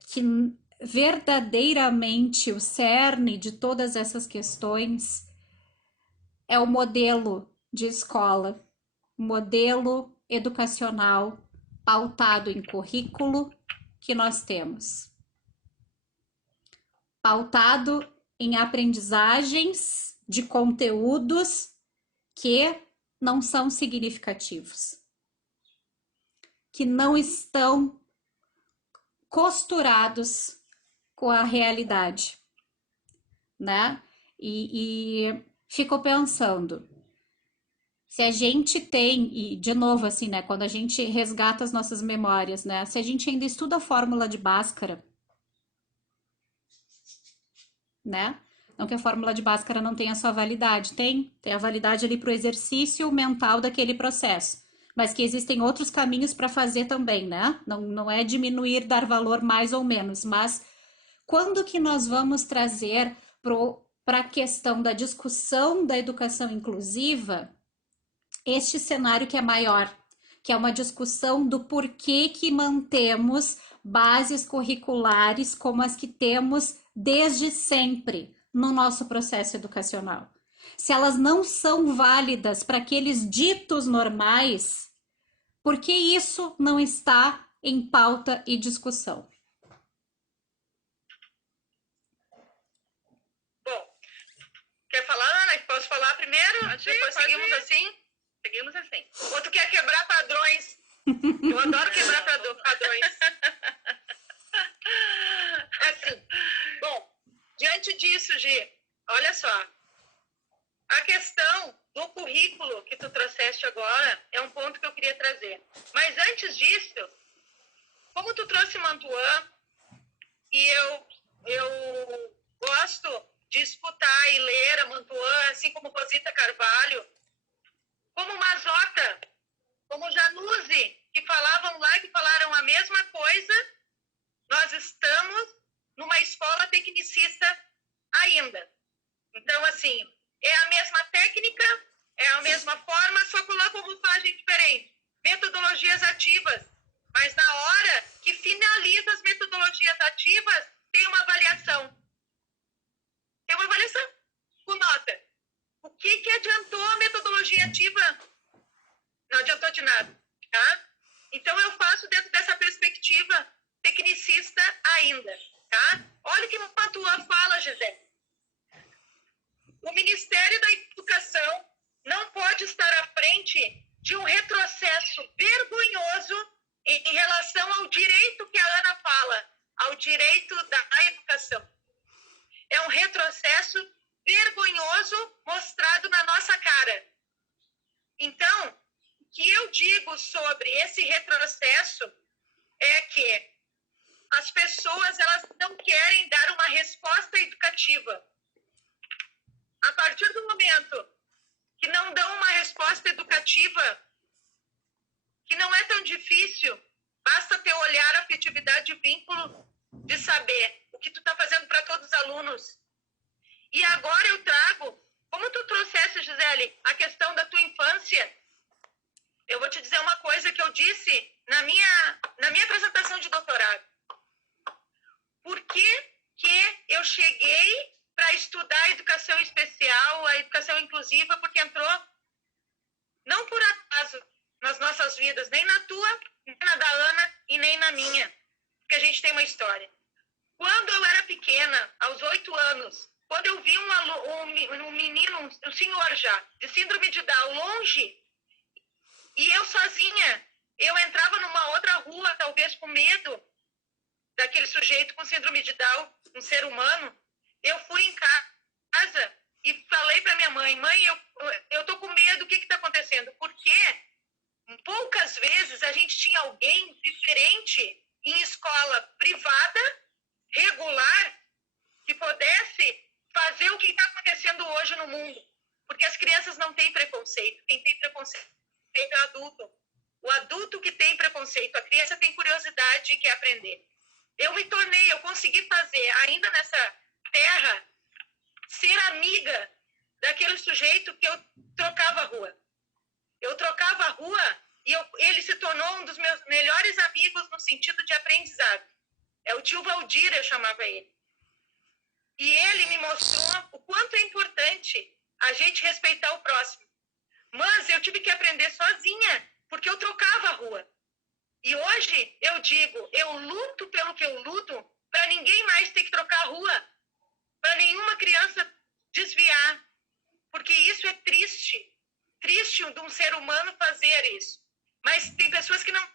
que verdadeiramente o cerne de todas essas questões é o modelo de escola, modelo educacional pautado em currículo que nós temos, pautado em aprendizagens de conteúdos que não são significativos, que não estão costurados com a realidade, né? E fico pensando, se a gente tem, e de novo assim, né, quando a gente resgata as nossas memórias, né, se a gente ainda estuda a fórmula de Bhaskara, né? Não que a fórmula de Bhaskara não tenha sua validade, tem a validade ali para o exercício mental daquele processo, mas que existem outros caminhos para fazer também, né? Não é diminuir, dar valor mais ou menos, mas quando que nós vamos trazer para a questão da discussão da educação inclusiva este cenário que é maior, que é uma discussão do porquê que mantemos bases curriculares como as que temos desde sempre no nosso processo educacional. Se elas não são válidas para aqueles ditos normais, por que isso não está em pauta e discussão? Bom, quer falar, Ana? Posso falar primeiro? Depois seguimos assim? Seguimos assim. Ou tu quer quebrar padrões? Eu adoro quebrar padrões. Assim, bom, diante disso, Gi, olha só. A questão do currículo que tu trouxeste agora é um ponto que eu queria trazer. Mas antes disso, como tu trouxe Mantuan, e eu gosto de escutar e ler a Mantuan, assim como Rosita Carvalho, como Mazota, como Januzzi, que falavam lá, que falaram a mesma coisa, nós estamos numa escola tecnicista ainda. Então, assim, é a mesma técnica, é a mesma forma, só coloca uma roupagem diferente. Metodologias ativas. Mas na hora que finaliza as metodologias ativas, tem uma avaliação. Tem uma avaliação com nota. O que adiantou a metodologia ativa? Não adiantou de nada, tá? Então, eu faço dentro dessa perspectiva tecnicista ainda, tá? Olha o que o Mantuan fala, Gisele. O Ministério da Educação não pode estar à frente de um retrocesso vergonhoso em relação ao direito que a Ana fala, ao direito da educação. É um retrocesso vergonhoso mostrado na nossa cara. Então, o que eu digo sobre esse retrocesso é que as pessoas elas não querem dar uma resposta educativa. A partir do momento que não dão uma resposta educativa, que não é tão difícil, basta ter olhar, afetividade e vínculo de saber o que tu está fazendo para todos os alunos. E agora eu trago, como tu trouxeste, Gisele, a questão da tua infância, eu vou te dizer uma coisa que eu disse na minha apresentação de doutorado. Por que eu cheguei para estudar a educação especial, a educação inclusiva, porque entrou, não por acaso, nas nossas vidas, nem na tua, nem na da Ana e nem na minha, porque a gente tem uma história. Quando eu era pequena, aos 8 anos, quando eu vi um menino, um senhor já, de síndrome de Down, longe, e eu sozinha, eu entrava numa outra rua, talvez com medo daquele sujeito com síndrome de Down, um ser humano, eu fui em casa e falei para minha mãe, eu tô com medo, o que está acontecendo? Porque poucas vezes a gente tinha alguém diferente em escola privada, regular, que pudesse fazer o que está acontecendo hoje no mundo. Porque as crianças não têm preconceito. Quem tem preconceito é o adulto. O adulto que tem preconceito, a criança tem curiosidade e quer aprender. Eu consegui fazer, ainda nessa terra, ser amiga daquele sujeito que eu trocava a rua. Eu trocava a rua e ele se tornou um dos meus melhores amigos no sentido de aprendizado. É o tio Valdir, eu chamava ele. E ele me mostrou o quanto é importante a gente respeitar o próximo. Mas eu tive que aprender sozinha, porque eu trocava a rua. E hoje eu digo, eu luto pelo que eu luto para ninguém mais ter que trocar a rua. Para para nenhuma criança desviar, porque isso é triste de um ser humano fazer isso. Mas tem pessoas que não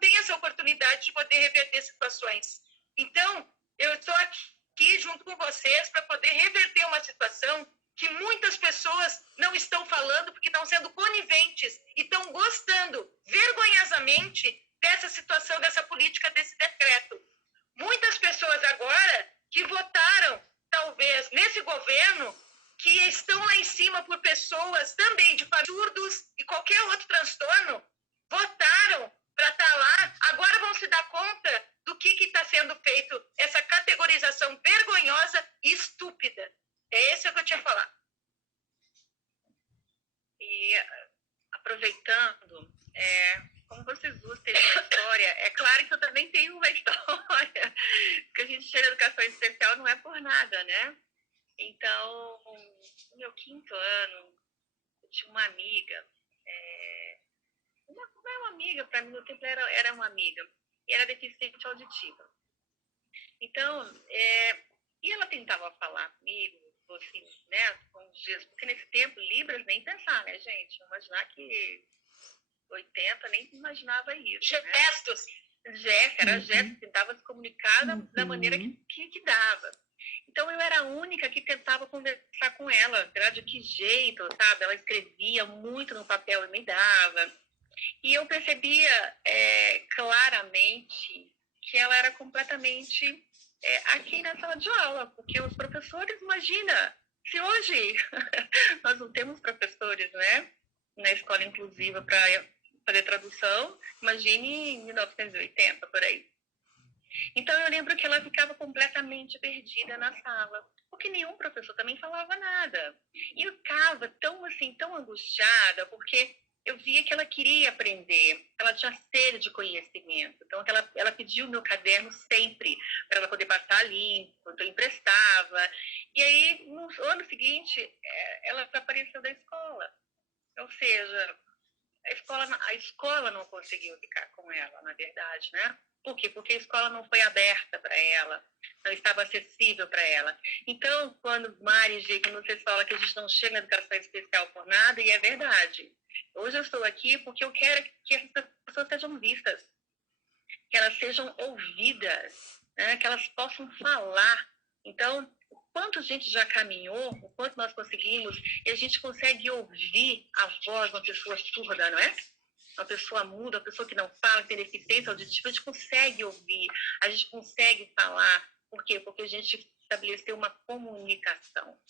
têm essa oportunidade de poder reverter situações. Então, eu estou aqui junto com vocês para poder reverter uma situação que muitas pessoas não estão falando porque estão sendo coniventes e estão gostando vergonhosamente dessa situação, dessa política, desse decreto. Muitas pessoas agora que votaram, talvez, nesse governo, que estão lá em cima por pessoas também de surdos e qualquer outro transtorno, votaram para estar lá, agora vão se dar conta do que está sendo feito, essa categorização vergonhosa e estúpida. É isso que eu tinha a falar. E aproveitando, como vocês duas têm uma história, é claro que eu também tenho uma história, porque a gente chega na educação especial não é por nada, né? Então, no meu 5º ano, eu tinha uma amiga, não é uma amiga, para mim no tempo era uma amiga, e era deficiente auditiva. Então, e ela tentava falar comigo, assim, né, com os dias, porque nesse tempo, Libras nem pensar, né, gente? Imaginar que 80 nem imaginava isso. Gestos. Né? Era gesto, tentava se comunicar da maneira que dava. Então, eu era a única que tentava conversar com ela, de que jeito, sabe? Ela escrevia muito no papel e me dava. E eu percebia claramente que ela era completamente aqui na sala de aula, porque os professores, imagina, se hoje nós não temos professores, né, na escola inclusiva para fazer tradução, imagine em 1980, por aí. Então, eu lembro que ela ficava completamente perdida na sala, porque nenhum professor também falava nada. E eu ficava tão, assim, tão angustiada, porque eu via que ela queria aprender, ela tinha sede de conhecimento. Então, ela pediu o meu caderno sempre, para ela poder passar limpo, então eu emprestava. E aí, no ano seguinte, ela apareceu da escola. Ou seja, a escola não conseguiu ficar com ela, na verdade, né? Por quê? Porque a escola não foi aberta para ela, não estava acessível para ela. Então, quando Mari e G, quando você fala que a gente não chega na educação especial por nada, e é verdade. Hoje eu estou aqui porque eu quero que essas pessoas sejam vistas, que elas sejam ouvidas, né? Que elas possam falar. Então, o quanto a gente já caminhou, o quanto nós conseguimos, e a gente consegue ouvir a voz de uma pessoa surda, não é? Uma pessoa muda, uma pessoa que não fala, que tem deficiência auditiva, a gente consegue ouvir, a gente consegue falar. Por quê? Porque a gente estabeleceu uma comunicação.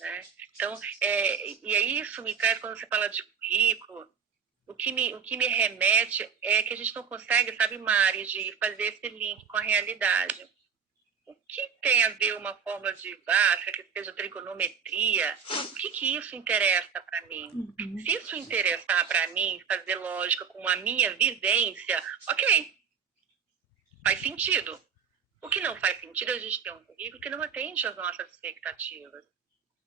Né? Então, e é isso me traz quando você fala de currículo, o que me remete é que a gente não consegue, sabe, Mari, de fazer esse link com a realidade. O que tem a ver uma fórmula de Bhaskara, que seja trigonometria? O que isso interessa para mim? Se isso interessar para mim, fazer lógica com a minha vivência, ok, faz sentido. O que não faz sentido é a gente ter um currículo que não atende às nossas expectativas.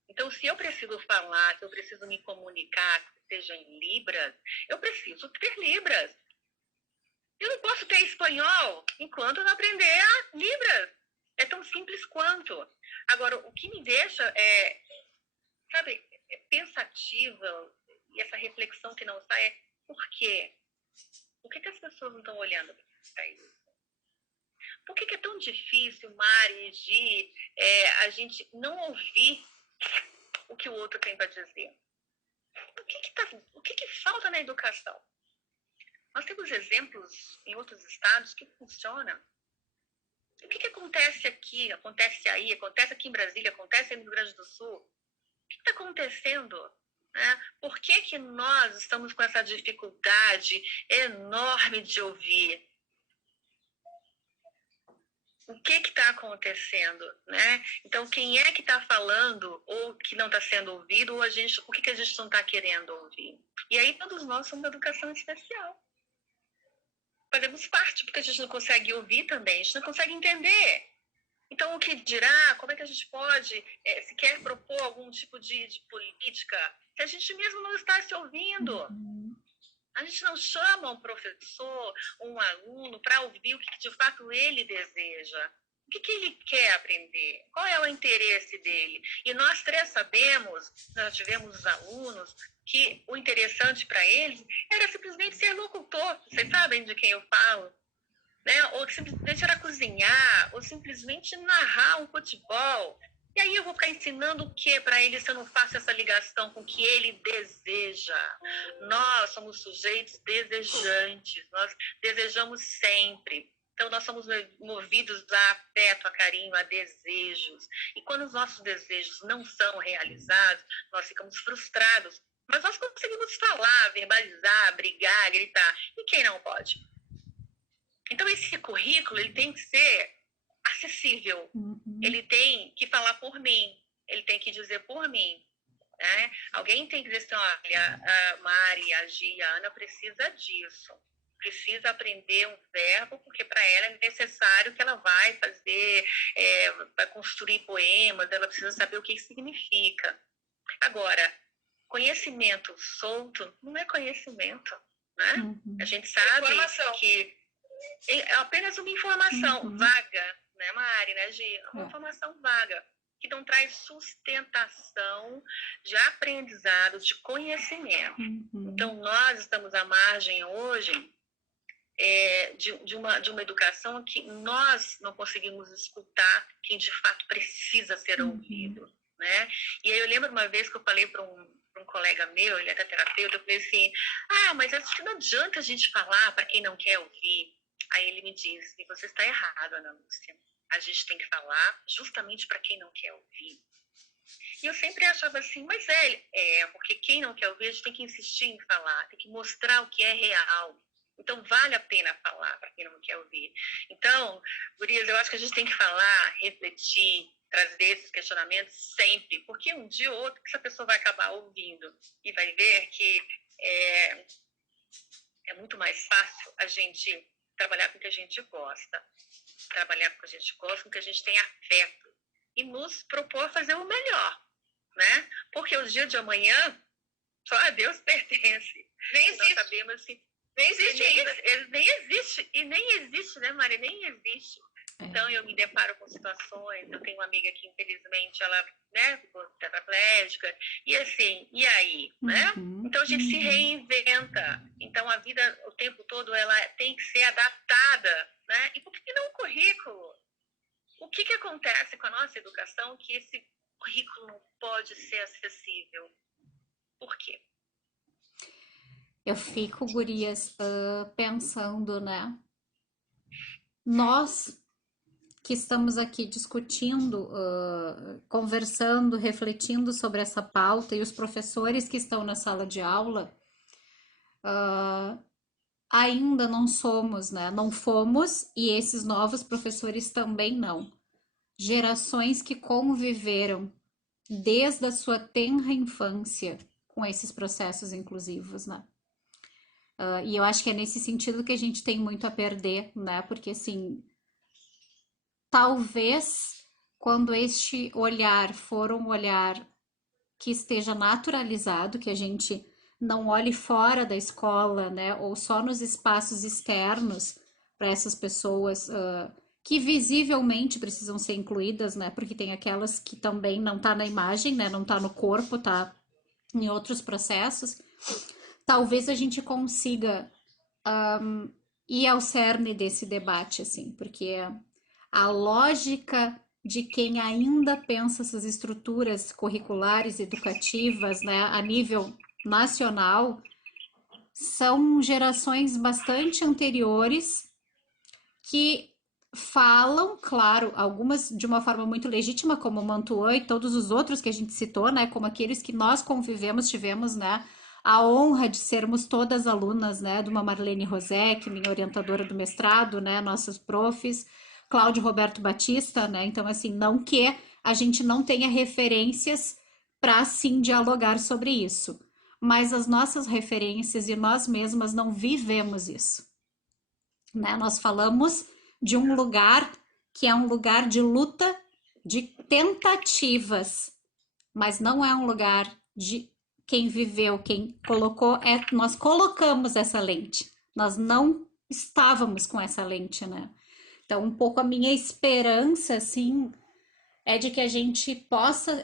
Então, se eu preciso falar, se eu preciso me comunicar, seja em Libras, eu preciso ter Libras. Eu não posso ter espanhol enquanto eu não aprender a Libras. É tão simples quanto. Agora, o que me deixa pensativa, e essa reflexão que não sai é por quê? Por que as pessoas não estão olhando para isso? Por que é tão difícil, Mari, de a gente não ouvir o que o outro tem para dizer? O que falta na educação? Nós temos exemplos em outros estados que funcionam. O que acontece aqui, acontece aí, acontece aqui em Brasília, acontece aí no Rio Grande do Sul? O que está acontecendo? Né? Por que nós estamos com essa dificuldade enorme de ouvir? O que está acontecendo? Né? Então, quem é que está falando ou que não está sendo ouvido, ou o que a gente não está querendo ouvir? E aí todos nós somos da educação especial. Fazemos parte, porque a gente não consegue ouvir também, a gente não consegue entender. Então, o que dirá? Como é que a gente pode, se quer propor algum tipo de política, se a gente mesmo não está se ouvindo? A gente não chama um professor, um aluno, para ouvir o que de fato ele deseja. O que ele quer aprender? Qual é o interesse dele? E nós três sabemos, nós tivemos os alunos, que o interessante para eles era simplesmente ser locutor. Vocês sabem de quem eu falo? Né? Ou simplesmente era cozinhar, ou simplesmente narrar um futebol. E aí eu vou ficar ensinando o que para ele se eu não faço essa ligação com o que ele deseja? Nós somos sujeitos desejantes, nós desejamos sempre. Então, nós somos movidos a afeto, a carinho, a desejos. E quando os nossos desejos não são realizados, nós ficamos frustrados. Mas nós conseguimos falar, verbalizar, brigar, gritar. E quem não pode? Então, esse currículo ele tem que ser acessível. Ele tem que falar por mim. Ele tem que dizer por mim. Né? Alguém tem que dizer assim, olha, a Mari, a Gia, a Ana precisa disso. Precisa aprender um verbo, porque para ela é necessário que ela vai fazer, vai construir poemas, ela precisa saber o que isso significa. Agora, conhecimento solto não é conhecimento, né? A gente sabe que é apenas uma informação vaga, né, Mari, né, Gi? Uma informação vaga, que não traz sustentação de aprendizado, de conhecimento. Então, nós estamos à margem hoje de uma educação que nós não conseguimos escutar quem de fato precisa ser ouvido, né? E aí eu lembro uma vez que eu falei para um colega meu, ele é terapeuta, eu falei assim, mas acho que não adianta a gente falar para quem não quer ouvir. Aí ele me disse, você está errado, Ana Lúcia. A gente tem que falar justamente para quem não quer ouvir. E eu sempre achava assim, mas porque quem não quer ouvir, a gente tem que insistir em falar, tem que mostrar o que é real. Então, vale a pena falar para quem não quer ouvir. Então, gurias, eu acho que a gente tem que falar, refletir, trazer esses questionamentos sempre, porque um dia ou outro essa pessoa vai acabar ouvindo e vai ver que é muito mais fácil a gente trabalhar com o que a gente gosta, trabalhar com o que a gente gosta, com o que a gente tem afeto e nos propor fazer o melhor, né? Porque o dia de amanhã só a Deus pertence. Nem existe. Nós sabemos assim, nem existe ainda. Nem existe. E nem existe, né, Maria? Nem existe. Então, eu me deparo com situações. Eu tenho uma amiga que, infelizmente, ela, né, ficou tetraplégica. E assim, e aí, né? Então, a gente se reinventa. Então, a vida, o tempo todo, ela tem que ser adaptada, né? E por que não o currículo? O que acontece com a nossa educação que esse currículo não pode ser acessível? Por quê? Eu fico, gurias, pensando, né? Nós que estamos aqui discutindo, conversando, refletindo sobre essa pauta e os professores que estão na sala de aula, ainda não somos, né? Não fomos e esses novos professores também não. Gerações que conviveram desde a sua tenra infância com esses processos inclusivos, né? E eu acho que é nesse sentido que a gente tem muito a perder, né? Porque, assim, talvez quando este olhar for um olhar que esteja naturalizado, que a gente não olhe fora da escola, né? Ou só nos espaços externos para essas pessoas que visivelmente precisam ser incluídas, né? Porque tem aquelas que também não tá na imagem, né? Não tá no corpo, tá em outros processos. Talvez a gente consiga ir ao cerne desse debate, assim, porque a lógica de quem ainda pensa essas estruturas curriculares, educativas, né, a nível nacional, são gerações bastante anteriores que falam, claro, algumas de uma forma muito legítima, como o Mantuan e todos os outros que a gente citou, né, como aqueles que nós convivemos, tivemos, né, a honra de sermos todas alunas, né, de uma Marlene Rosec, minha orientadora do mestrado, né, nossas profs, Cláudio Roberto Batista, né, então assim, não que a gente não tenha referências para sim dialogar sobre isso, mas as nossas referências e nós mesmas não vivemos isso, né, nós falamos de um lugar que é um lugar de luta, de tentativas, mas não é um lugar de quem viveu, quem colocou, nós colocamos essa lente, nós não estávamos com essa lente, né? Então, um pouco a minha esperança, assim, é de que a gente possa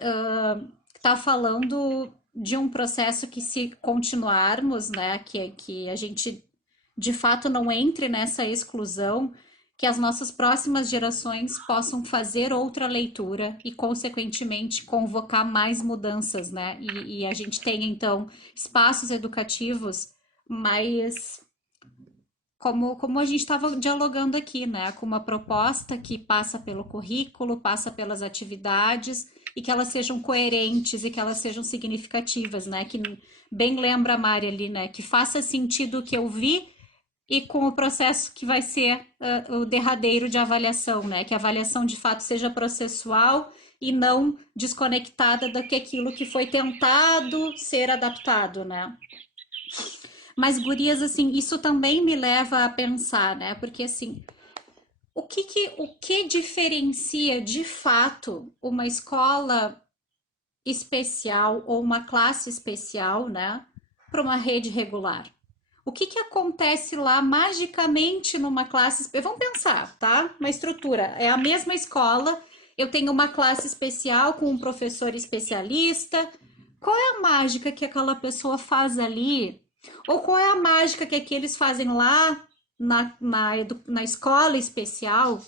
estar falando de um processo que, se continuarmos, né, que a gente de fato não entre nessa exclusão, que as nossas próximas gerações possam fazer outra leitura e, consequentemente, convocar mais mudanças, né? E a gente tenha, então, espaços educativos mais como a gente estava dialogando aqui, né? Com uma proposta que passa pelo currículo, passa pelas atividades e que elas sejam coerentes e que elas sejam significativas, né? Que bem lembra a Mari ali, né? Que faça sentido o que eu vi e com o processo que vai ser o derradeiro de avaliação, né? Que a avaliação de fato seja processual e não desconectada daquilo que foi tentado ser adaptado, né? Mas, gurias, assim, isso também me leva a pensar, né? Porque, assim, o que diferencia de fato uma escola especial ou uma classe especial, né, para uma rede regular? O que acontece lá magicamente numa classe? Vamos pensar, tá? Uma estrutura. É a mesma escola, eu tenho uma classe especial com um professor especialista. Qual é a mágica que aquela pessoa faz ali? Ou qual é a mágica que aqueles fazem lá na escola especial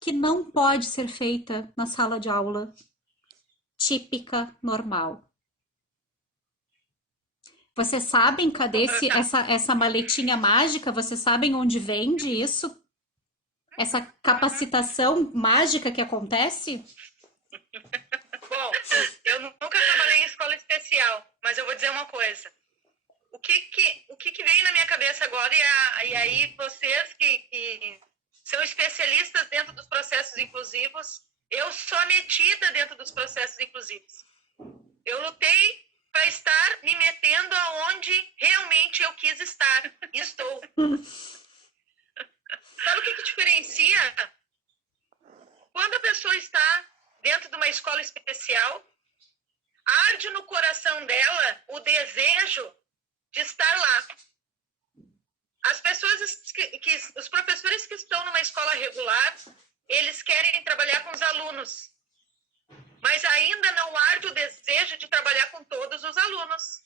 que não pode ser feita na sala de aula típica, normal? Vocês sabem cadê essa maletinha mágica? Vocês sabem onde vende isso? Essa capacitação mágica que acontece? Bom, eu nunca trabalhei em escola especial, mas eu vou dizer uma coisa. O que veio na minha cabeça agora, e aí vocês que são especialistas dentro dos processos inclusivos, eu sou metida dentro dos processos inclusivos. Eu lutei para estar me metendo aonde realmente eu quis estar. Estou. Sabe o que diferencia? Quando a pessoa está dentro de uma escola especial, arde no coração dela o desejo de estar lá. As pessoas os professores que estão numa escola regular, eles querem trabalhar com os alunos, mas ainda não arde o desejo de trabalhar com todos os alunos.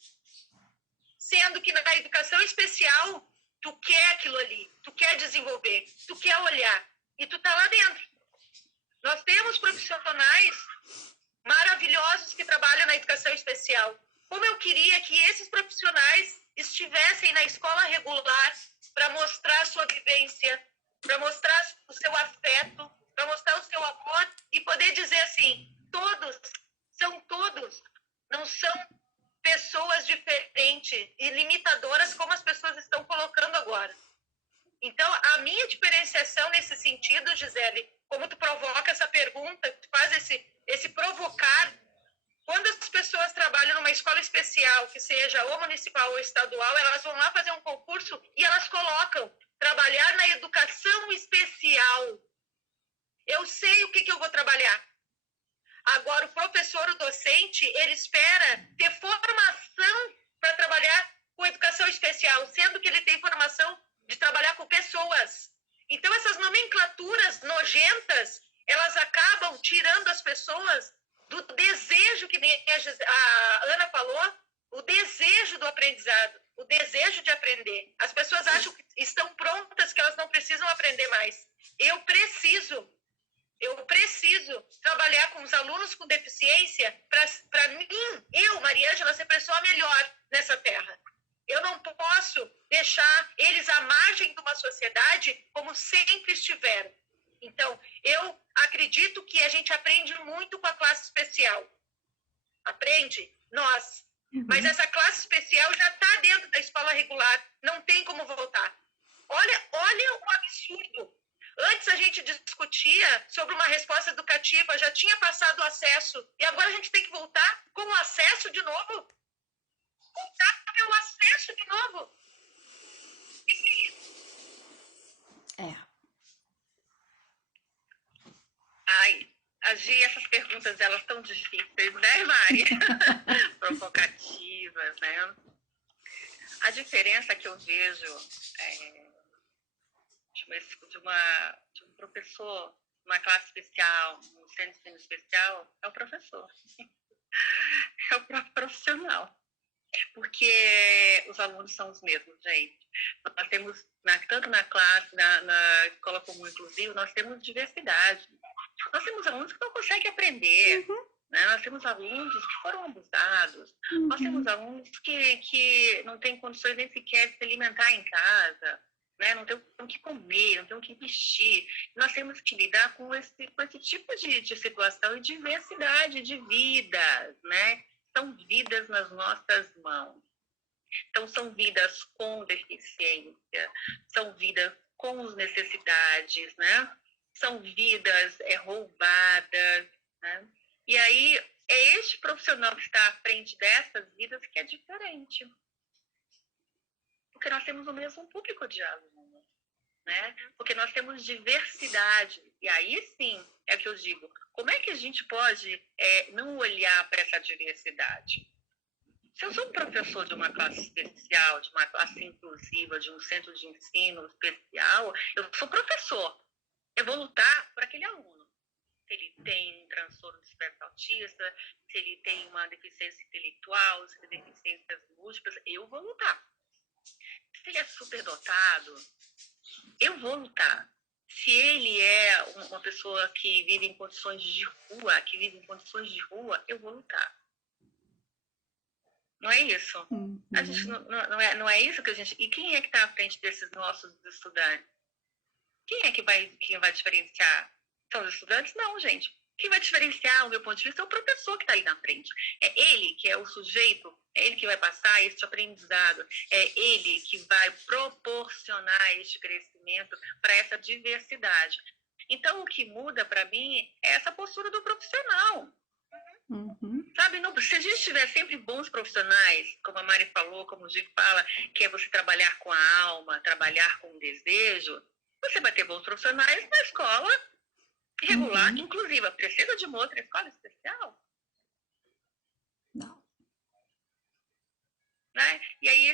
Sendo que na educação especial, tu quer aquilo ali, tu quer desenvolver, tu quer olhar, e tu tá lá dentro. Nós temos profissionais maravilhosos que trabalham na educação especial. Como eu queria que esses profissionais estivessem na escola regular para mostrar a sua vivência, para mostrar o seu afeto, para mostrar o seu amor e poder dizer assim, todos, não são pessoas diferentes e limitadoras como as pessoas estão colocando agora. Então, a minha diferenciação nesse sentido, Gisele, como tu provoca essa pergunta, tu faz esse provocar, quando as pessoas trabalham numa escola especial, que seja ou municipal ou estadual, elas vão lá fazer um concurso e elas colocam trabalhar na educação especial. Eu sei o que eu vou trabalhar. Agora, o professor, o docente, ele espera ter formação para trabalhar com educação especial, sendo que ele tem formação de trabalhar com pessoas. Então, essas nomenclaturas nojentas, elas acabam tirando as pessoas do desejo, que nem a Ana falou, o desejo do aprendizado, o desejo de aprender. As pessoas acham que estão prontas, que elas não precisam aprender mais. Eu preciso trabalhar com os alunos com deficiência para mim, Mariângela, ser a pessoa melhor nessa terra. Eu não posso deixar eles à margem de uma sociedade como sempre estiveram. Então, eu acredito que a gente aprende muito com a classe especial. Aprende? Nós. Mas essa classe especial já está dentro da escola regular. Não tem como voltar. Olha o absurdo. Antes a gente discutia sobre uma resposta educativa, já tinha passado o acesso. E agora a gente tem que voltar com o acesso de novo? Voltar pelo acesso de novo? Ai, Gi, essas perguntas, elas tão difíceis, né, Mari? Provocativas, né? A diferença que eu vejo de um professor, uma classe especial, um centro de ensino especial, é o professor. É o próprio profissional. Porque os alunos são os mesmos, gente. Nós temos, tanto na classe, na escola comum inclusive, nós temos diversidade. Nós temos alunos que não conseguem aprender. Né? Nós temos alunos que foram abusados. Nós temos alunos que não têm condições nem sequer de se alimentar em casa. Né? Não tem o que comer, não tem o que vestir. Nós temos que lidar com esse tipo de situação e diversidade de vidas, né? São vidas nas nossas mãos. Então, são vidas com deficiência, são vidas com necessidades, né? São vidas roubadas, né? E aí, é este profissional que está à frente dessas vidas que é diferente. Porque nós temos o mesmo público de alunos, né? Porque nós temos diversidade. E aí, sim, é o que eu digo. Como é que a gente pode não olhar para essa diversidade? Se eu sou um professor de uma classe especial, de uma classe inclusiva, de um centro de ensino especial, eu sou professor. Eu vou lutar por aquele aluno. Se ele tem um transtorno de espectro autista, se ele tem uma deficiência intelectual, se ele tem deficiências múltiplas, eu vou lutar. Se ele é superdotado, eu vou lutar. Se ele é uma pessoa que vive em condições de rua, eu vou lutar. Não é isso? A gente não é isso que a gente... E quem é que está à frente desses nossos estudantes? Quem é que vai diferenciar? São os estudantes? Não, gente. Quem vai diferenciar, o meu ponto de vista, é o professor que está ali na frente. É ele que é o sujeito, é ele que vai passar este aprendizado, é ele que vai proporcionar este crescimento para essa diversidade. Então, o que muda para mim é essa postura do profissional. Sabe, se a gente tiver sempre bons profissionais, como a Mari falou, como o Gico fala, que é você trabalhar com a alma, trabalhar com o desejo, você vai ter bons profissionais na escola regular, inclusive. Precisa de uma outra escola especial? Não. Né? E aí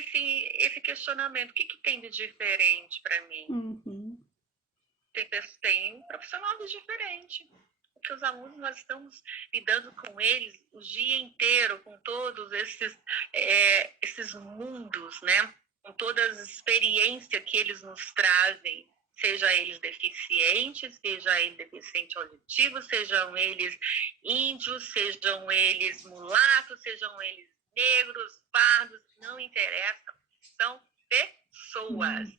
esse questionamento, o que tem de diferente para mim? Tem um profissional de diferente. Porque os alunos, nós estamos lidando com eles o dia inteiro, com todos esses mundos, né? Com todas as experiências que eles nos trazem, seja eles deficientes, seja ele deficiente auditivo, sejam eles índios, sejam eles mulatos, sejam eles negros, pardos, não interessa, são pessoas.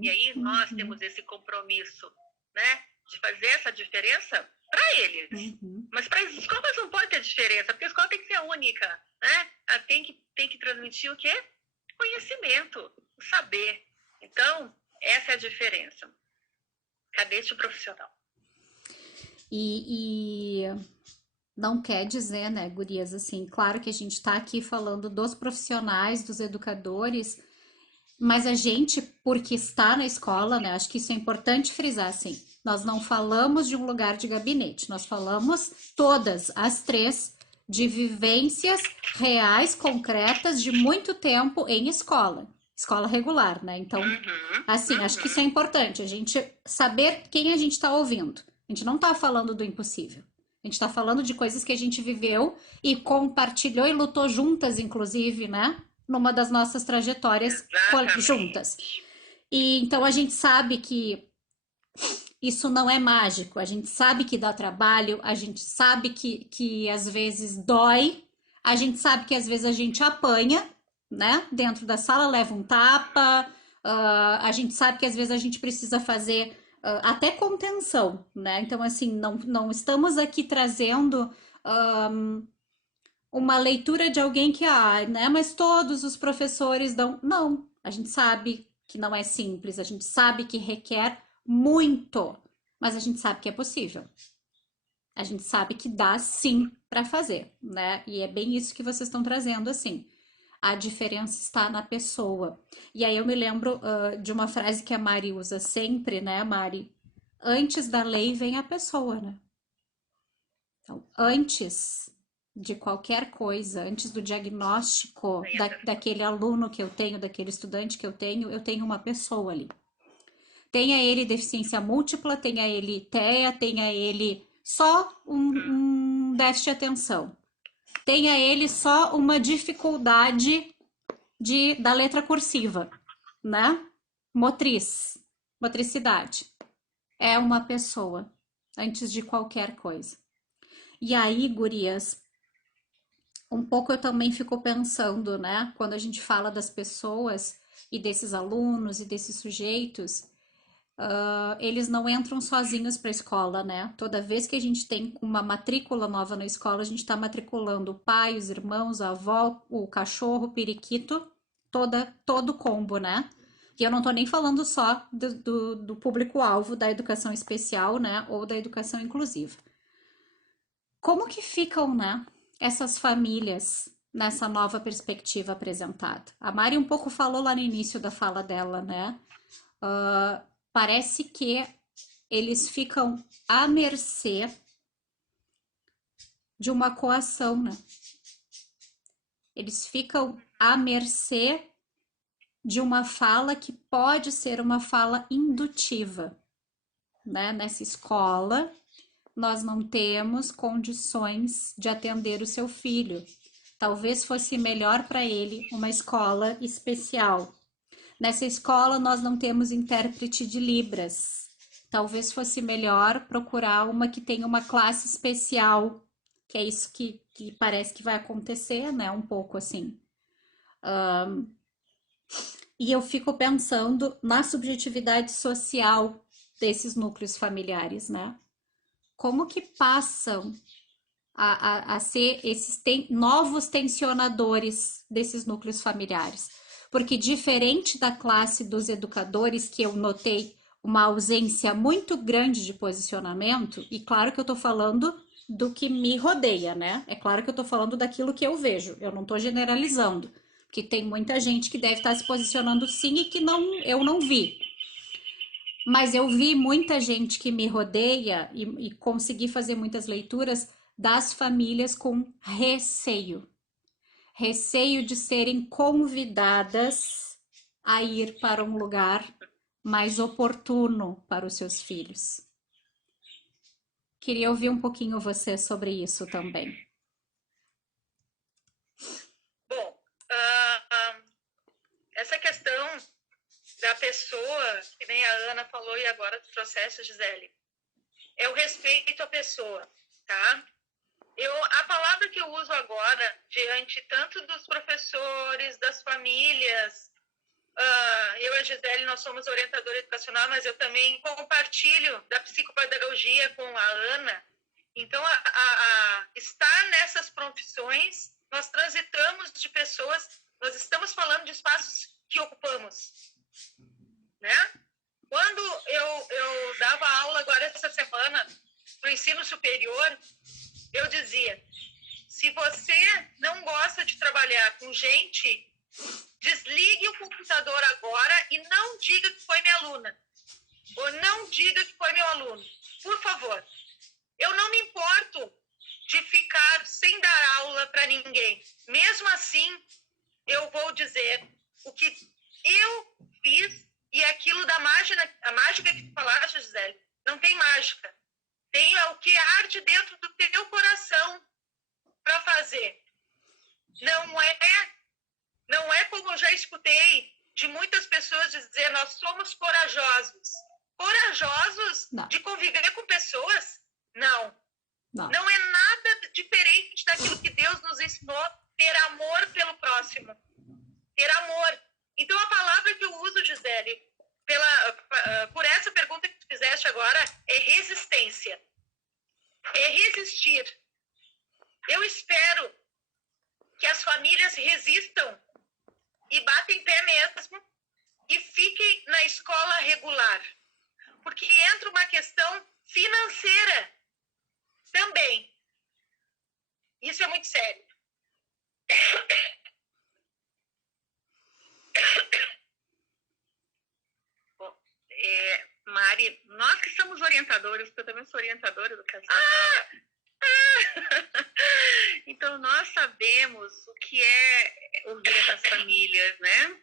E aí nós temos esse compromisso, né, de fazer essa diferença para eles. Mas para as escolas não pode ter diferença, porque a escola tem que ser única, né? Ela tem que transmitir o quê? Conhecimento, o saber. Então, essa é a diferença. Cadê esse profissional? E não quer dizer, né, gurias, assim, claro que a gente está aqui falando dos profissionais, dos educadores, mas a gente, porque está na escola, né, acho que isso é importante frisar, assim, nós não falamos de um lugar de gabinete, nós falamos todas as três de vivências reais, concretas, de muito tempo em escola regular, né? Então, assim, acho que isso é importante, a gente saber quem a gente está ouvindo. A gente não está falando do impossível. A gente está falando de coisas que a gente viveu e compartilhou e lutou juntas, inclusive, né? Numa das nossas trajetórias juntas. E então a gente sabe que isso não é mágico, a gente sabe que dá trabalho, a gente sabe que às vezes dói, a gente sabe que às vezes a gente apanha, né? Dentro da sala leva um tapa, a gente sabe que às vezes a gente precisa fazer até contenção, né? Então, assim, não estamos aqui trazendo uma leitura de alguém que, né? Mas todos os professores dão... Não, a gente sabe que não é simples, a gente sabe que requer muito, mas a gente sabe que é possível. A gente sabe que dá sim para fazer, né? E é bem isso que vocês estão trazendo, assim. A diferença está na pessoa. E aí eu me lembro de uma frase que a Mari usa sempre, né, Mari? Antes da lei vem a pessoa, né? Então, antes de qualquer coisa, antes do diagnóstico daquele aluno que eu tenho, daquele estudante que eu tenho uma pessoa ali. Tenha ele deficiência múltipla, tenha ele TEA, tenha ele só um déficit de atenção, tenha ele só uma dificuldade da letra cursiva, né? Motricidade. É uma pessoa, antes de qualquer coisa. E aí, gurias, um pouco eu também fico pensando, né? Quando a gente fala das pessoas e desses alunos e desses sujeitos, eles não entram sozinhos para a escola, né? Toda vez que a gente tem uma matrícula nova na escola, a gente está matriculando o pai, os irmãos, a avó, o cachorro, o periquito, todo o combo, né? E eu não tô nem falando só do público-alvo da educação especial, né? Ou da educação inclusiva. Como que ficam, né? Essas famílias nessa nova perspectiva apresentada? A Mari um pouco falou lá no início da fala dela, né? Parece que eles ficam à mercê de uma coação, né? Eles ficam à mercê de uma fala que pode ser uma fala indutiva, né? Nessa escola, nós não temos condições de atender o seu filho. Talvez fosse melhor para ele uma escola especial. Nessa escola, nós não temos intérprete de Libras. Talvez fosse melhor procurar uma que tenha uma classe especial, que é isso que parece que vai acontecer, né? Um pouco assim. E eu fico pensando na subjetividade social desses núcleos familiares, né? Como que passam a ser esses novos tensionadores desses núcleos familiares? Porque diferente da classe dos educadores, que eu notei uma ausência muito grande de posicionamento, e claro que eu tô falando do que me rodeia, né? É claro que eu tô falando daquilo que eu vejo, eu não tô generalizando, porque tem muita gente que deve estar se posicionando sim e que eu não vi. Mas eu vi muita gente que me rodeia e consegui fazer muitas leituras das famílias com receio. Receio de serem convidadas a ir para um lugar mais oportuno para os seus filhos. Queria ouvir um pouquinho você sobre isso também. Bom, essa questão da pessoa, que nem a Ana falou e agora do processo, Gisele, é o respeito à pessoa, tá? A palavra que eu uso agora, diante tanto dos professores, das famílias, eu e a Gisele, nós somos orientadora educacional, mas eu também compartilho da psicopedagogia com a Ana. Então, estar nessas profissões, nós transitamos de pessoas, nós estamos falando de espaços que ocupamos, né? Quando eu dava aula agora essa semana para o ensino superior, eu dizia, se você não gosta de trabalhar com gente, desligue o computador agora e não diga que foi minha aluna. Ou não diga que foi meu aluno. Por favor. Eu não me importo de ficar sem dar aula para ninguém. Mesmo assim, eu vou dizer o que eu fiz e aquilo da mágica, a mágica que tu falaste, Gisele, não tem mágica. Tem o que arde dentro do teu coração para fazer. Não é como eu já escutei de muitas pessoas dizer, nós somos corajosos. Corajosos Não. De conviver com pessoas? Não. Não é nada diferente daquilo que Deus nos ensinou, ter amor pelo próximo. Ter amor. Então, a palavra que eu uso, Gisele, por essa pergunta que tu fizeste agora, é resistência. É resistir. Eu espero que as famílias resistam e batem pé mesmo e fiquem na escola regular. Porque entra uma questão financeira também. Isso é muito sério. Bom, Mari, nós que somos orientadores, porque eu também sou orientadora educacional. Então, nós sabemos o que é ouvir essas famílias, né?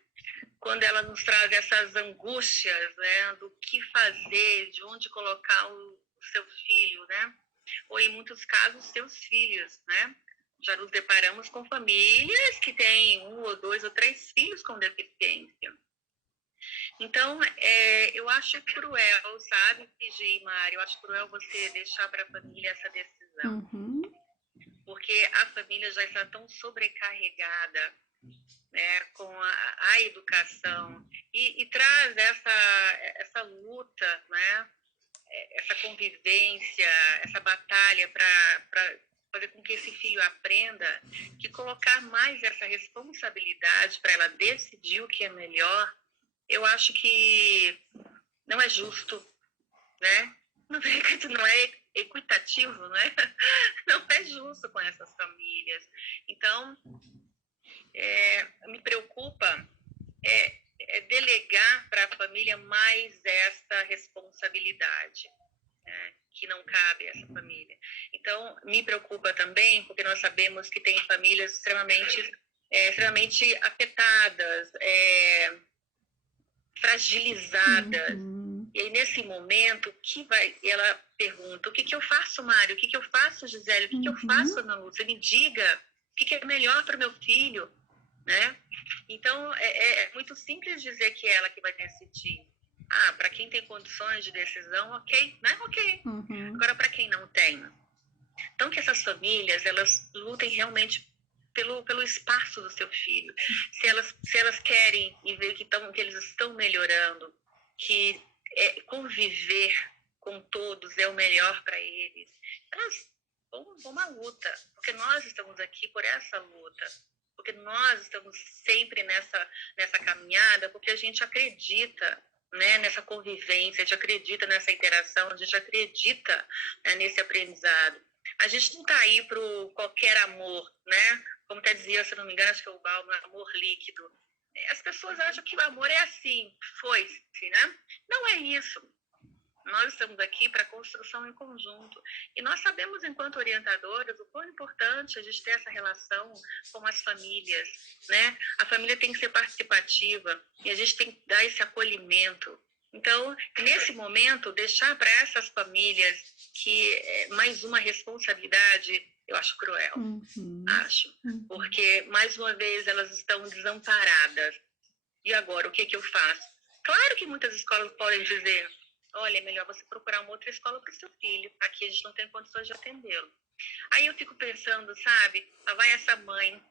quando ela nos traz essas angústias, né, do que fazer, de onde colocar o seu filho, né, ou em muitos casos seus filhos, né. Já nos deparamos com famílias que têm 1 ou 2 ou 3 filhos com deficiência. Então, eu acho cruel, sabe, Gi, Mari, eu acho cruel você deixar para a família essa decisão. Uhum. Porque a família já está tão sobrecarregada, né, com a educação e traz essa luta, né, essa convivência, essa batalha para fazer com que esse filho aprenda, que colocar mais essa responsabilidade para ela decidir o que é melhor, eu acho que não é justo, né? Não é equitativo, né? Não é justo com essas famílias. Então, me preocupa delegar para a família mais essa responsabilidade, né, que não cabe a essa família. Então, me preocupa também, porque nós sabemos que tem famílias extremamente afetadas, fragilizadas. Uhum. E aí, nesse momento, ela pergunta, o que eu faço, Mário? O que eu faço, Gisele? O que eu faço, Ana Lúcia? Me diga, o que é melhor para o meu filho, né? Então, é muito simples dizer que é ela que vai decidir. Para quem tem condições de decisão, ok, né? Ok. Uhum. Agora, para quem não tem. Então, que essas famílias, elas lutem realmente pelo espaço do seu filho. Se elas querem e ver que eles estão melhorando, que conviver com todos é o melhor para eles, elas vão à luta, porque nós estamos aqui por essa luta, porque nós estamos sempre nessa caminhada, porque a gente acredita, né, nessa convivência, a gente acredita nessa interação, a gente acredita, né, nesse aprendizado. A gente não está aí para qualquer amor, né? Como até dizia, se não me engano, acho que é o Balmo, amor líquido. As pessoas acham que o amor é assim, foi-se, né? Não é isso. Nós estamos aqui para a construção em conjunto. E nós sabemos, enquanto orientadoras, o quão importante a gente ter essa relação com as famílias, né? A família tem que ser participativa e a gente tem que dar esse acolhimento. Então, nesse momento, deixar para essas famílias que mais uma responsabilidade, eu acho cruel. Uhum. Acho. Porque, mais uma vez, elas estão desamparadas. E agora, o que eu faço? Claro que muitas escolas podem dizer, olha, é melhor você procurar uma outra escola para o seu filho. Aqui a gente não tem condições de atendê-lo. Aí eu fico pensando, sabe, vai essa mãe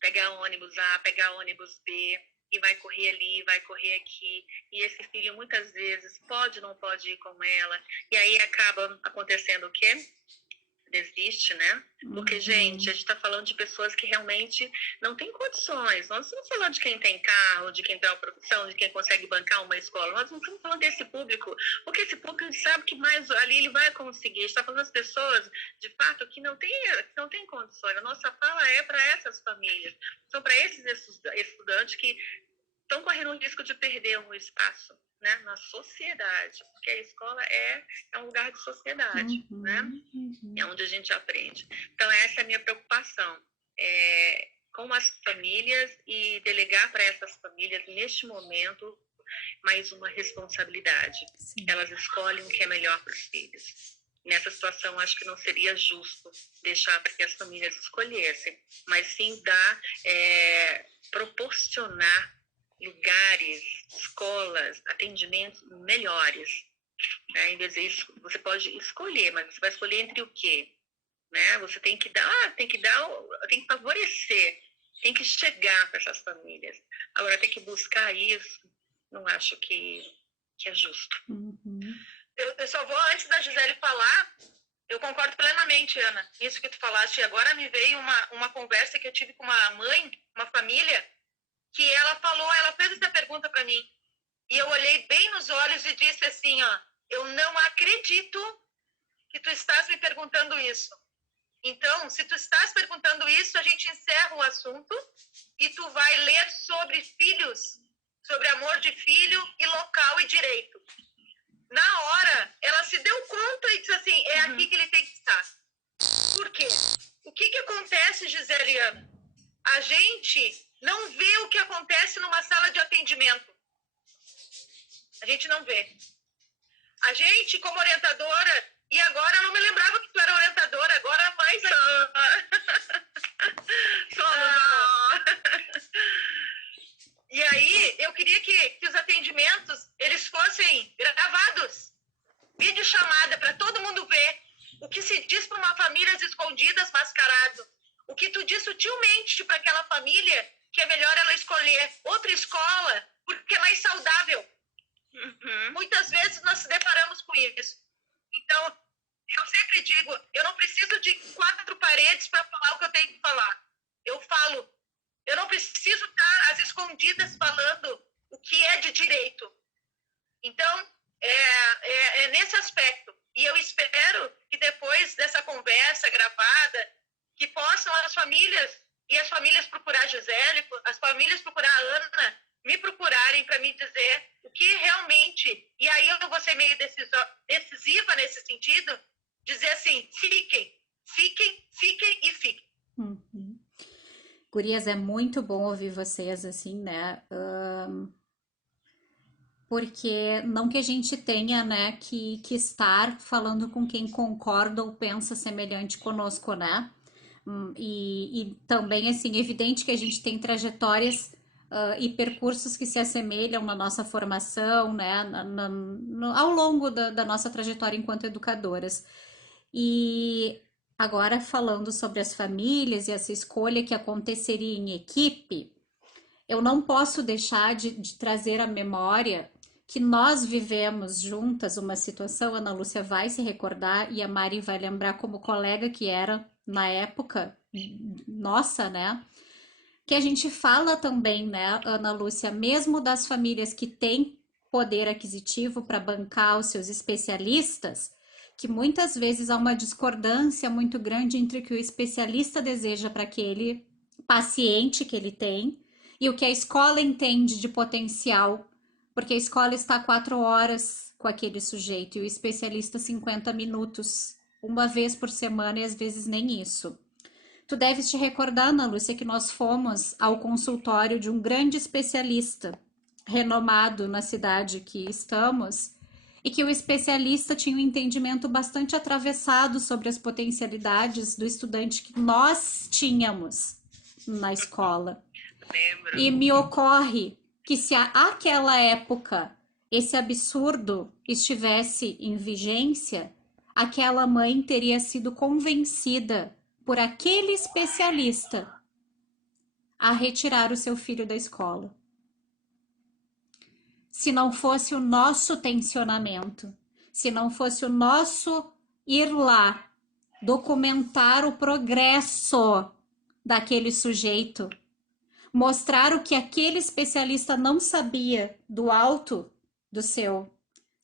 pegar ônibus A, pegar ônibus B, e vai correr ali, vai correr aqui, e esse filho muitas vezes pode ou não pode ir com ela, e aí acaba acontecendo o quê? Desiste, né? Porque, gente, a gente está falando de pessoas que realmente não têm condições. Nós não estamos falando de quem tem carro, de quem tem uma profissão, de quem consegue bancar uma escola. Nós não estamos falando desse público, porque esse público a gente sabe que mais ali ele vai conseguir. A gente está falando das pessoas, de fato, que não tem condições. A nossa fala é para essas famílias. São para esses estudantes que estão correndo o risco de perder um espaço, né, na sociedade, porque a escola é um lugar de sociedade, né? É onde a gente aprende. Então, essa é a minha preocupação, com as famílias e delegar para essas famílias, neste momento, mais uma responsabilidade. Sim. Elas escolhem o que é melhor para os filhos. Nessa situação, acho que não seria justo deixar para que as famílias escolhessem, mas sim proporcionar lugares, escolas, atendimentos melhores. Né? Em vez disso, você pode escolher, mas você vai escolher entre o quê? Né? Você tem que favorecer, tem que chegar para essas famílias. Agora, tem que buscar isso, não acho que é justo. Eu só vou, antes da Gisele falar, eu concordo plenamente, Ana, isso que tu falaste. E agora me veio uma conversa que eu tive com uma mãe, uma família, que ela fez essa pergunta para mim, e eu olhei bem nos olhos e disse assim, ó, eu não acredito que tu estás me perguntando isso. Então, se tu estás perguntando isso, a gente encerra o assunto e tu vai ler sobre filhos, sobre amor de filho e local e direito. Na hora, ela se deu conta e disse assim, aqui que ele tem que estar. Por quê? O que acontece, Gisele e Ana? a gente não vê o que acontece numa sala de atendimento. A gente não vê. A gente, como orientadora, e agora eu não me lembrava que tu era orientadora, agora mais... E aí, eu queria que os atendimentos, eles fossem gravados. Videochamada, para todo mundo ver o que se diz para uma família às escondidas, mascarado. O que tu diz sutilmente para aquela família que é melhor ela escolher outra escola porque é mais saudável. Muitas vezes nós se deparamos com isso. Então, eu sempre digo, eu não preciso de 4 paredes para falar o que eu tenho que falar. Eu falo, eu não preciso estar às escondidas falando o que é de direito. Então, é nesse aspecto. E eu espero que depois dessa conversa gravada, que possam as famílias procurar a Gisele, as famílias procurar a Ana, me procurarem para me dizer o que realmente, e aí eu vou ser meio decisiva nesse sentido, dizer assim, fiquem e fiquem. Uhum. Gurias, é muito bom ouvir vocês assim, né? Porque não que a gente tenha, né, que estar falando com quem concorda ou pensa semelhante conosco, né? E também, assim, evidente que a gente tem trajetórias e percursos que se assemelham na nossa formação, né, ao longo da nossa trajetória enquanto educadoras. E agora, falando sobre as famílias e essa escolha que aconteceria em equipe, eu não posso deixar de trazer à memória que nós vivemos juntas uma situação, a Ana Lúcia vai se recordar e a Mari vai lembrar como colega que era na época nossa, né? Que a gente fala também, né, Ana Lúcia, mesmo das famílias que têm poder aquisitivo para bancar os seus especialistas, que muitas vezes há uma discordância muito grande entre o que o especialista deseja para aquele paciente que ele tem e o que a escola entende de potencial, porque a escola está 4 horas com aquele sujeito e o especialista 50 minutos, uma vez por semana e às vezes nem isso. Tu deves te recordar, Ana Lúcia, que nós fomos ao consultório de um grande especialista renomado na cidade que estamos e que o especialista tinha um entendimento bastante atravessado sobre as potencialidades do estudante que nós tínhamos na escola. Lembro. E me ocorre que se àquela época esse absurdo estivesse em vigência, aquela mãe teria sido convencida por aquele especialista a retirar o seu filho da escola. Se não fosse o nosso tensionamento, se não fosse o nosso ir lá documentar o progresso daquele sujeito, mostrar o que aquele especialista não sabia do alto do seu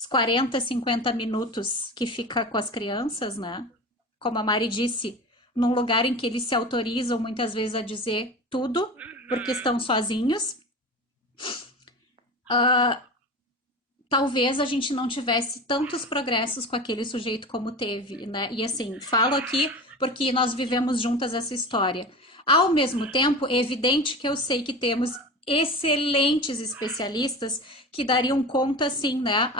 40, 50 minutos que fica com as crianças, né? Como a Mari disse, num lugar em que eles se autorizam muitas vezes a dizer tudo, porque estão sozinhos. Talvez a gente não tivesse tantos progressos com aquele sujeito como teve, né? E assim, falo aqui porque nós vivemos juntas essa história. Ao mesmo tempo, é evidente que eu sei que temos excelentes especialistas que dariam conta, assim, né?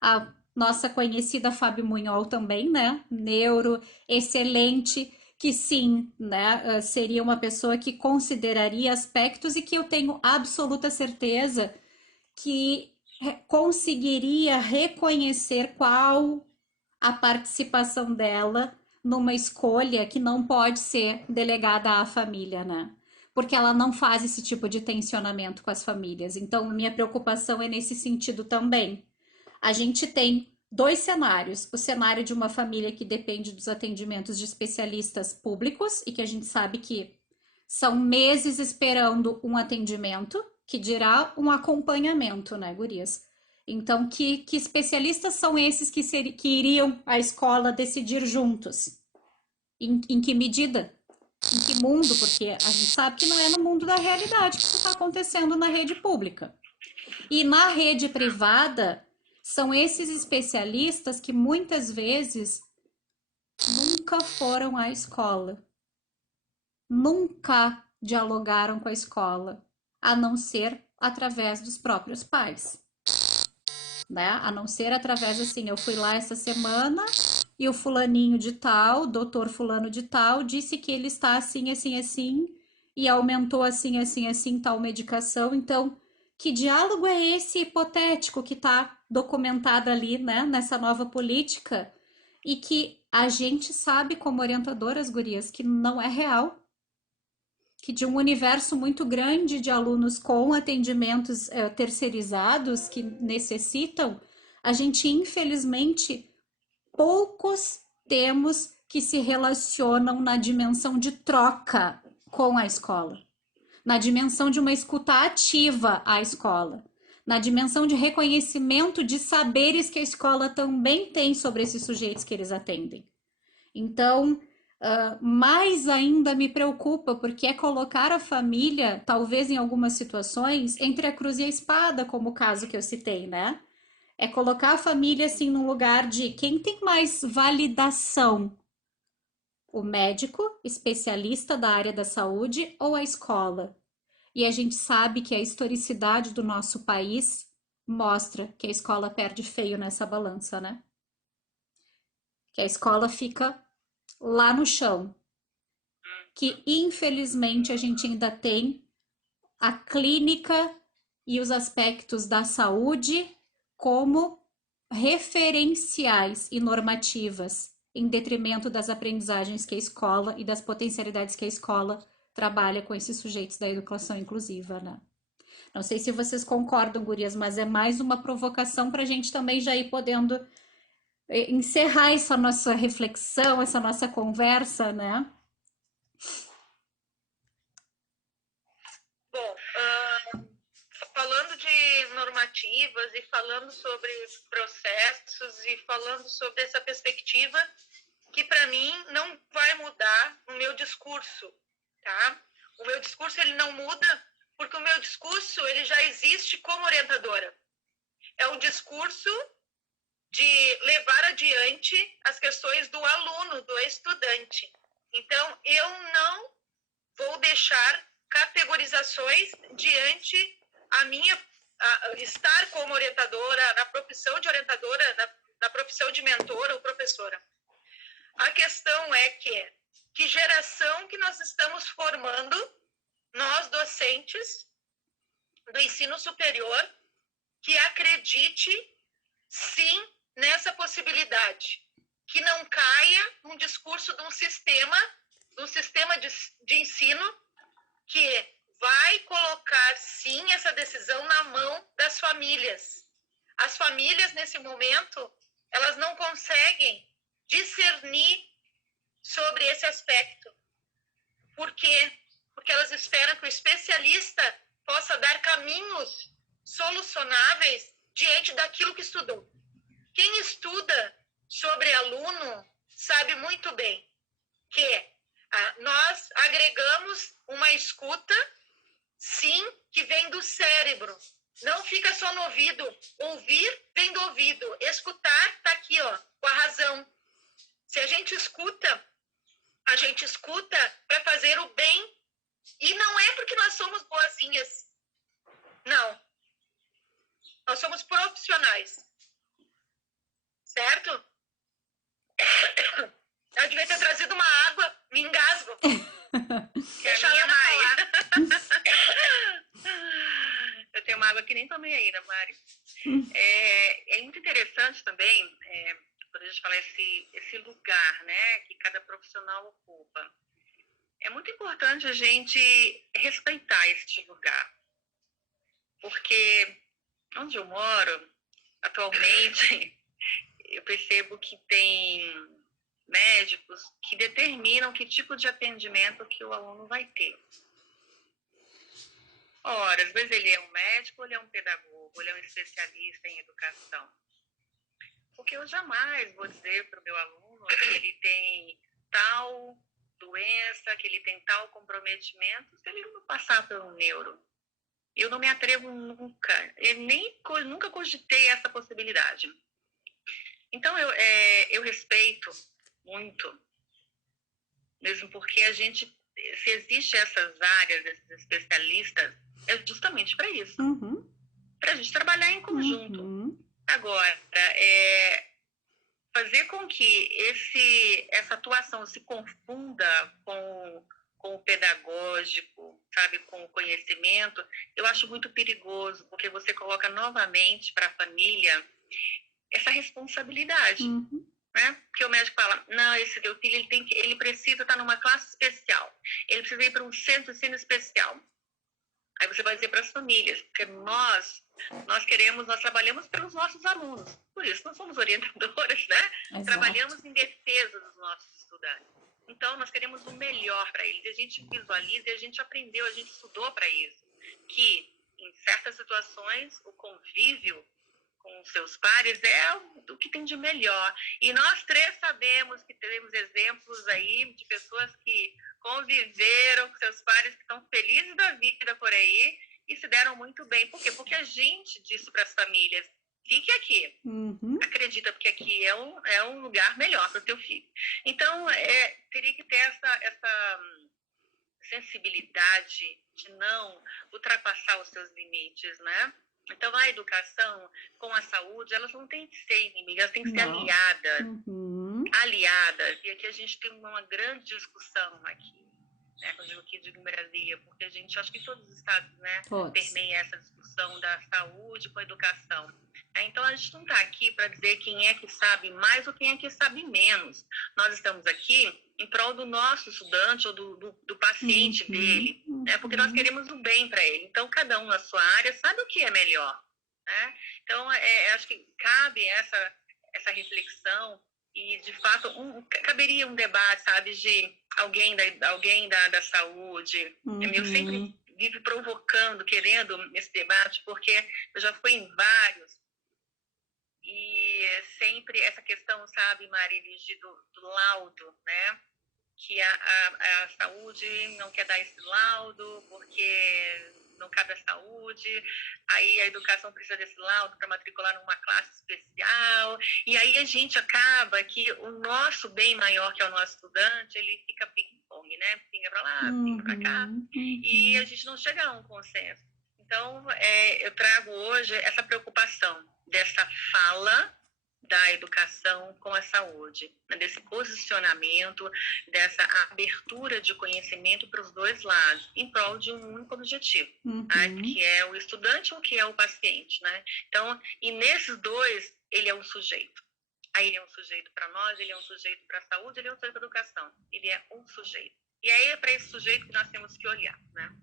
A nossa conhecida Fábio Munhol também, né? Neuro, excelente, que sim, né? Seria uma pessoa que consideraria aspectos e que eu tenho absoluta certeza que conseguiria reconhecer qual a participação dela numa escolha que não pode ser delegada à família, né? Porque ela não faz esse tipo de tensionamento com as famílias. Então, minha preocupação é nesse sentido também. A gente tem 2 cenários. O cenário de uma família que depende dos atendimentos de especialistas públicos e que a gente sabe que são meses esperando um atendimento, que dirá um acompanhamento, né, gurias? Então, que especialistas são esses que iriam à escola decidir juntos? Em que medida? Em que mundo? Porque a gente sabe que não é no mundo da realidade que isso está acontecendo na rede pública. E na rede privada, são esses especialistas que muitas vezes nunca foram à escola. Nunca dialogaram com a escola, a não ser através dos próprios pais, né? A não ser através assim, eu fui lá essa semana e o fulaninho de tal, doutor fulano de tal, disse que ele está assim, assim, assim, e aumentou assim, assim, assim, tal medicação. Então, que diálogo é esse hipotético que está documentado ali, né, nessa nova política, e que a gente sabe como orientadoras, gurias, que não é real, que de um universo muito grande de alunos com atendimentos terceirizados que necessitam, a gente infelizmente poucos temos que se relacionam na dimensão de troca com a escola, na dimensão de uma escuta ativa à escola, na dimensão de reconhecimento de saberes que a escola também tem sobre esses sujeitos que eles atendem. Então, mais ainda me preocupa, porque é colocar a família, talvez em algumas situações, entre a cruz e a espada, como o caso que eu citei, né? É colocar a família assim num lugar de quem tem mais validação, o médico, especialista da área da saúde ou a escola. E a gente sabe que a historicidade do nosso país mostra que a escola perde feio nessa balança, né? Que a escola fica lá no chão, que infelizmente a gente ainda tem a clínica e os aspectos da saúde como referenciais e normativas, em detrimento das aprendizagens que a escola e das potencialidades que a escola trabalha com esses sujeitos da educação inclusiva, né? Não sei se vocês concordam, gurias, mas é mais uma provocação para a gente também já ir podendo encerrar essa nossa reflexão, essa nossa conversa, né? Bom, falando de normativas e falando sobre processos e falando sobre essa perspectiva que para mim não vai mudar o meu discurso, tá? O meu discurso ele não muda porque o meu discurso ele já existe como orientadora. É um discurso de levar adiante as questões do aluno, do estudante. Então, eu não vou deixar categorizações diante a minha estar como orientadora, na profissão de orientadora, na profissão de mentora ou professora. A questão é que geração que nós estamos formando, nós docentes do ensino superior, que acredite sim nessa possibilidade, que não caia num discurso de um sistema de ensino que vai colocar sim essa decisão na mão das famílias. As famílias nesse momento, elas não conseguem discernir sobre esse aspecto. Por quê? Porque elas esperam que o especialista possa dar caminhos solucionáveis diante daquilo que estudou. Quem estuda sobre aluno sabe muito bem que nós agregamos uma escuta, sim, que vem do cérebro. Não fica só no ouvido. Ouvir vem do ouvido. Escutar está aqui, ó, com a razão. Se a gente escuta para fazer o bem. E não é porque nós somos boazinhas. Não. Nós somos profissionais. Certo? Eu devia ter trazido uma água, me engasgo. Deixa a minha falar. Eu tenho uma água que nem tomei ainda, Mari. É muito interessante também, quando a gente fala esse lugar, né, que cada profissional ocupa. É muito importante a gente respeitar esse lugar. Porque onde eu moro, atualmente, eu percebo que tem médicos que determinam que tipo de atendimento que o aluno vai ter. Ora, às vezes ele é um médico, ele é um pedagogo, ele é um especialista em educação. Porque eu jamais vou dizer para o meu aluno que ele tem tal doença, que ele tem tal comprometimento, se ele não passar por um neuro. Eu não me atrevo nunca, nunca cogitei essa possibilidade. Então, eu respeito muito, mesmo porque a gente se existem essas áreas, esses especialistas, é justamente para isso. Para a gente trabalhar em conjunto. Agora, fazer com que essa atuação se confunda com o pedagógico, sabe, com o conhecimento, eu acho muito perigoso, porque você coloca novamente para a família essa responsabilidade. Né? Porque o médico fala, não, esse teu filho ele precisa estar numa classe especial, ele precisa ir para um centro de ensino especial. Aí você vai dizer para as famílias, porque nós trabalhamos pelos nossos alunos, por isso nós somos orientadoras, né? Exato. Trabalhamos em defesa dos nossos estudantes. Então, nós queremos o melhor para eles. A gente visualiza e a gente aprendeu, a gente estudou para isso. Que, em certas situações, o convívio com os seus pares é o que tem de melhor. E nós três sabemos que temos exemplos aí de pessoas que conviveram com seus pares, que estão felizes da vida por aí e se deram muito bem. Por quê? Porque a gente disse para as famílias, fique aqui. Acredita, porque aqui é um lugar melhor para o teu filho. Então, teria que ter essa sensibilidade de não ultrapassar os seus limites, né? Então, a educação com a saúde, elas não têm que ser inimigas, elas têm que ser aliadas. Aliadas. E aqui a gente tem uma grande discussão aqui, né? Quando eu digo em Brasília, porque a gente, acho que todos os estados, né, permeia essa discussão da saúde com a educação. Então, a gente não está aqui para dizer quem é que sabe mais ou quem é que sabe menos. Nós estamos aqui em prol do nosso estudante ou do paciente dele, né? Porque nós queremos o bem para ele. Então, cada um na sua área sabe o que é melhor, né? Então, acho que cabe essa reflexão e, de fato, caberia um debate, sabe, de alguém da saúde. Eu sempre vivo provocando, querendo esse debate, porque eu já fui em vários. E sempre essa questão, sabe, Marilis, do laudo, né? Que a saúde não quer dar esse laudo porque não cabe à saúde, aí a educação precisa desse laudo para matricular numa classe especial, e aí a gente acaba que o nosso bem maior, que é o nosso estudante, ele fica ping-pong, né? Pinga para lá, pinga para cá, e a gente não chega a um consenso. Então, eu trago hoje essa preocupação dessa fala da educação com a saúde, né? Desse posicionamento, dessa abertura de conhecimento para os dois lados, em prol de um único objetivo, né? Que é o estudante ou que é o paciente, né? Então, e nesses dois, ele é um sujeito. Aí ele é um sujeito para nós, ele é um sujeito para a saúde, ele é um sujeito para a educação. Ele é um sujeito. E aí é para esse sujeito que nós temos que olhar, né?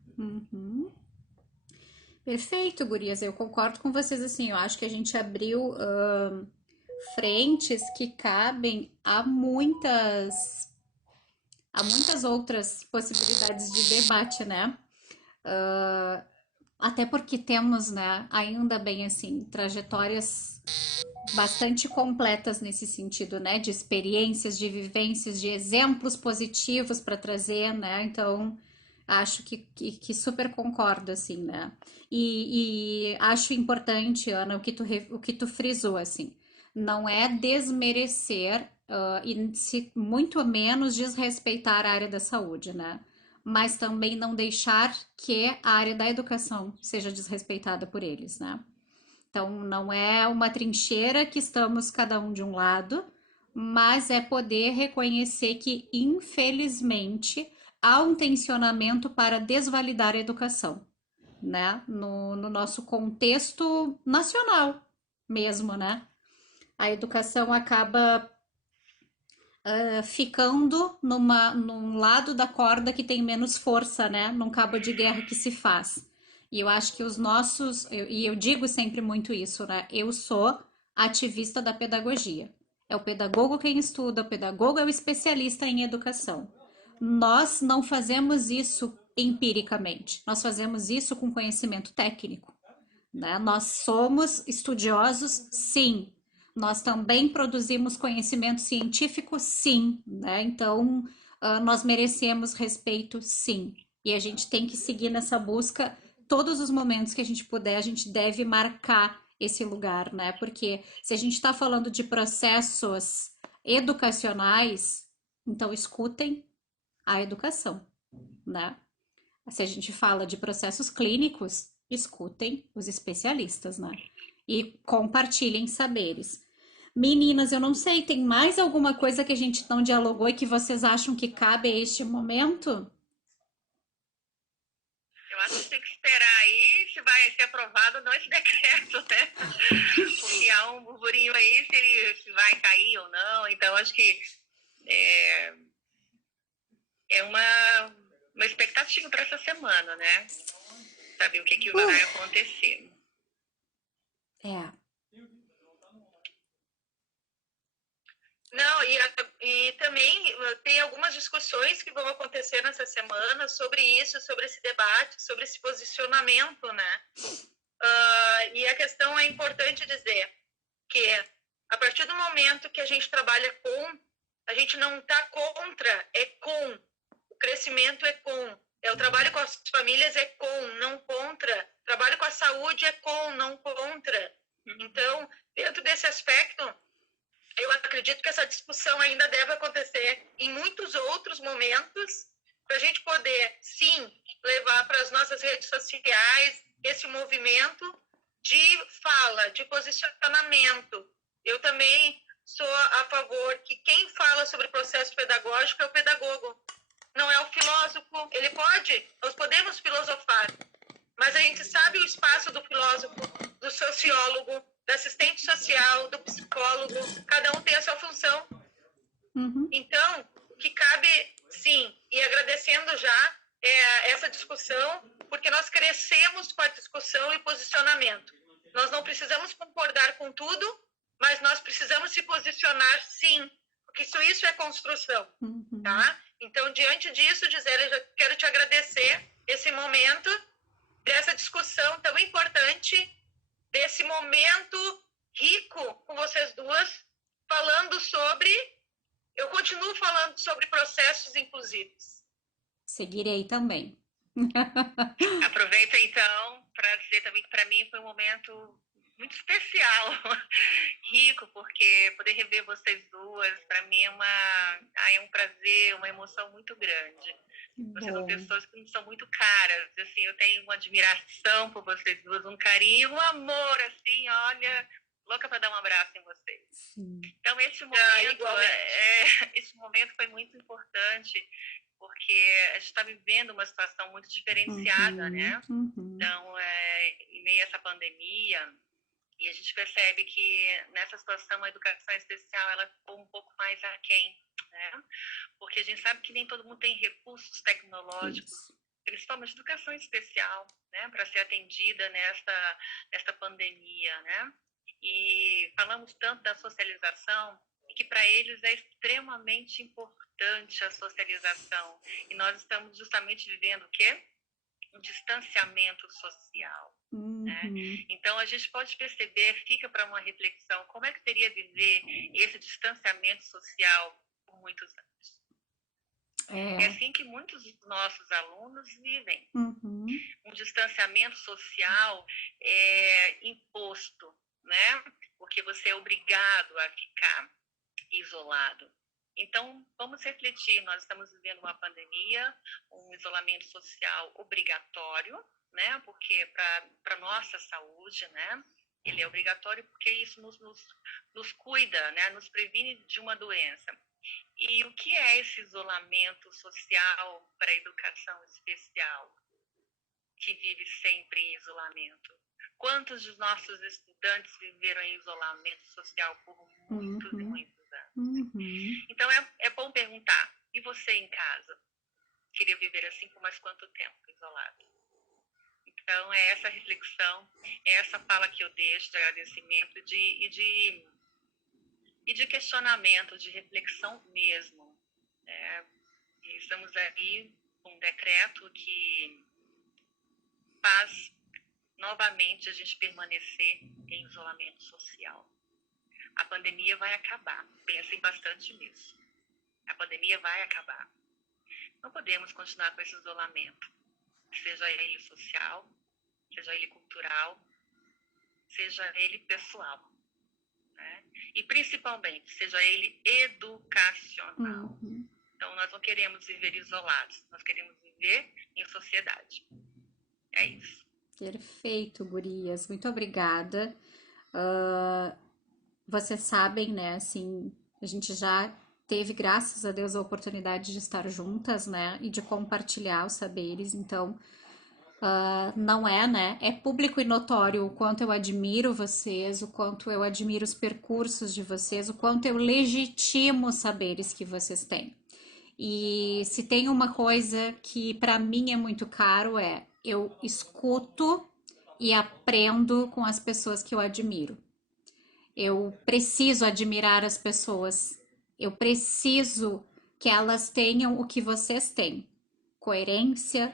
Perfeito, gurias. Eu concordo com vocês, assim, eu acho que a gente abriu frentes que cabem a muitas outras possibilidades de debate, né? Até porque temos, né, ainda bem assim, trajetórias bastante completas nesse sentido, né? De experiências, de vivências, de exemplos positivos para trazer, né? Então, acho que super concordo, assim, né? E acho importante, Ana, o que tu frisou, assim. Não é desmerecer e muito menos desrespeitar a área da saúde, né? Mas também não deixar que a área da educação seja desrespeitada por eles, né? Então, não é uma trincheira que estamos cada um de um lado, mas é poder reconhecer que, infelizmente, há um tensionamento para desvalidar a educação, né? No nosso contexto nacional mesmo, né? A educação acaba ficando num lado da corda que tem menos força, né? Num cabo de guerra que se faz. E eu acho que os nossos, e eu digo sempre muito isso, né? Eu sou ativista da pedagogia. É o pedagogo quem estuda, o pedagogo é o especialista em educação. Nós não fazemos isso empiricamente, nós fazemos isso com conhecimento técnico, né? Nós somos estudiosos, sim. Nós também produzimos conhecimento científico, sim, né? Então, nós merecemos respeito, sim. E a gente tem que seguir nessa busca todos os momentos que a gente puder, a gente deve marcar esse lugar, né? Porque se a gente está falando de processos educacionais, então escutem a educação, né? Se a gente fala de processos clínicos, escutem os especialistas, né? E compartilhem saberes. Meninas, eu não sei, tem mais alguma coisa que a gente não dialogou e que vocês acham que cabe a este momento? Eu acho que tem que esperar aí se vai ser aprovado ou não esse decreto, né? Porque há um burburinho aí se vai cair ou não. Então, acho que é, é uma expectativa para essa semana, né? Saber o que vai acontecer. É. Não, e também tem algumas discussões que vão acontecer nessa semana sobre isso, sobre esse debate, sobre esse posicionamento, né? E a questão é importante dizer que a partir do momento que a gente trabalha com, a gente não está contra, é com. O crescimento é com. O trabalho com as famílias é com, não contra. O trabalho com a saúde é com, não contra. Então, dentro desse aspecto, eu acredito que essa discussão ainda deve acontecer em muitos outros momentos, para a gente poder, sim, levar para as nossas redes sociais esse movimento de fala, de posicionamento. Eu também sou a favor que quem fala sobre o processo pedagógico é o pedagogo, não é o filósofo. Ele pode, nós podemos filosofar, mas a gente sabe o espaço do filósofo, do sociólogo, do assistente social, do psicólogo, cada um tem a sua função. Uhum. Então, o que cabe, sim, e agradecendo já essa discussão, porque nós crescemos com a discussão e posicionamento. Nós não precisamos concordar com tudo, mas nós precisamos se posicionar, sim, porque isso é construção, tá? Então, diante disso, Gisele, eu já quero te agradecer esse momento, dessa discussão tão importante, desse momento rico com vocês duas, falando sobre... Eu continuo falando sobre processos inclusivos. Seguirei também. Aproveito, então, para dizer também que para mim foi um momento muito especial, rico, porque poder rever vocês duas, para mim é um prazer, uma emoção muito grande. Vocês são pessoas que me são muito caras, assim, eu tenho uma admiração por vocês duas, um carinho, um amor, assim, olha, louca para dar um abraço em vocês. Sim. Então, esse momento foi muito importante, porque a gente está vivendo uma situação muito diferenciada, né? Então, em meio a essa pandemia, e a gente percebe que nessa situação a educação especial ela ficou um pouco mais aquém, né? Porque a gente sabe que nem todo mundo tem recursos tecnológicos, principalmente educação especial, né? Para ser atendida nesta pandemia, né? E falamos tanto da socialização, e que para eles é extremamente importante a socialização. E nós estamos justamente vivendo o quê? Um distanciamento social. Né? Então, a gente pode perceber, fica para uma reflexão, como é que seria viver esse distanciamento social por muitos anos. É assim que muitos dos nossos alunos vivem. Um distanciamento social imposto, né? Porque você é obrigado a ficar isolado. Então, vamos refletir, nós estamos vivendo uma pandemia, um isolamento social obrigatório, né? Porque para nossa saúde, né? Ele é obrigatório porque isso nos cuida, né? Nos previne de uma doença. E o que é esse isolamento social para a educação especial, que vive sempre em isolamento? Quantos dos nossos estudantes viveram em isolamento social por muitos e muitos anos? Então, é bom perguntar, e você em casa? Queria viver assim por mais quanto tempo isolado? Então, é essa reflexão, é essa fala que eu deixo de agradecimento e de questionamento, de reflexão mesmo. Né? E estamos aí com um decreto que faz novamente a gente permanecer em isolamento social. A pandemia vai acabar. Pensem bastante nisso. A pandemia vai acabar. Não podemos continuar com esse isolamento, seja ele social, seja ele cultural, seja ele pessoal, né? E principalmente, seja ele educacional. Então, nós não queremos viver isolados, nós queremos viver em sociedade. É isso. Perfeito, gurias. Muito obrigada. Vocês sabem, né, assim, a gente já teve, graças a Deus, a oportunidade de estar juntas, né, e de compartilhar os saberes, então, não é, né, é público e notório o quanto eu admiro vocês, o quanto eu admiro os percursos de vocês, o quanto eu legitimo os saberes que vocês têm. E se tem uma coisa que para mim é muito caro é eu escuto e aprendo com as pessoas que eu admiro. Eu preciso admirar as pessoas. Eu preciso que elas tenham o que vocês têm: coerência,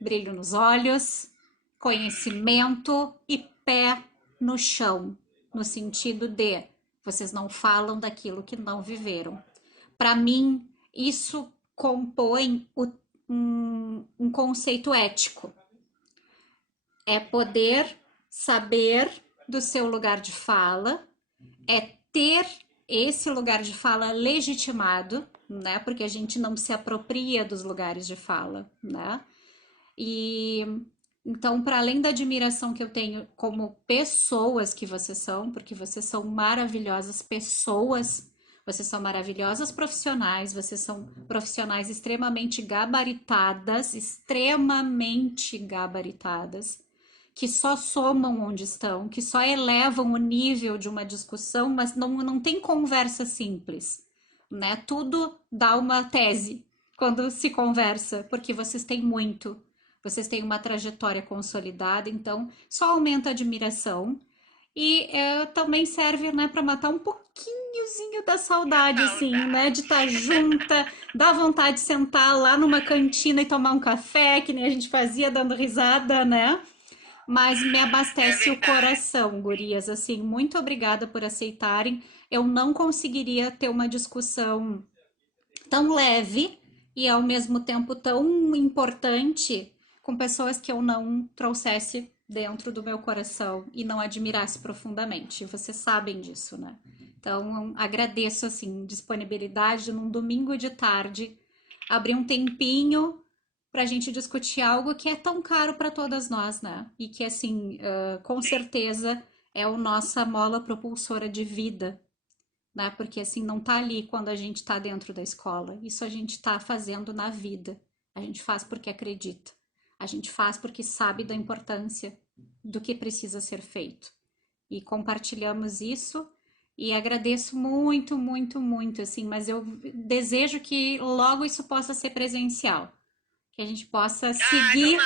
brilho nos olhos, conhecimento e pé no chão, no sentido de vocês não falam daquilo que não viveram. Para mim, isso compõe um conceito ético. É poder saber do seu lugar de fala, é ter esse lugar de fala legitimado, né? Porque a gente não se apropria dos lugares de fala, né? E então, para além da admiração que eu tenho como pessoas que vocês são, porque vocês são maravilhosas pessoas, vocês são maravilhosas profissionais, vocês são profissionais extremamente gabaritadas, que só somam onde estão, que só elevam o nível de uma discussão, mas não tem conversa simples, né? Tudo dá uma tese quando se conversa, porque vocês têm muito, vocês têm uma trajetória consolidada, então só aumenta a admiração. E também serve, né, para matar um pouquinhozinho da saudade, assim, né, de estar junta, dá vontade de sentar lá numa cantina e tomar um café, que nem a gente fazia dando risada, né? Mas me abastece o coração, gurias, assim, muito obrigada por aceitarem. Eu não conseguiria ter uma discussão tão leve e ao mesmo tempo tão importante com pessoas que eu não trouxesse dentro do meu coração e não admirasse profundamente. Vocês sabem disso, né? Então, agradeço, assim, disponibilidade num domingo de tarde, abrir um tempinho para a gente discutir algo que é tão caro para todas nós, né? E que, assim, com certeza é a nossa mola propulsora de vida, né? Porque, assim, não tá ali quando a gente tá dentro da escola. Isso a gente tá fazendo na vida. A gente faz porque acredita. A gente faz porque sabe da importância do que precisa ser feito. E compartilhamos isso e agradeço muito, muito, muito, assim, mas eu desejo que logo isso possa ser presencial, que a gente possa seguir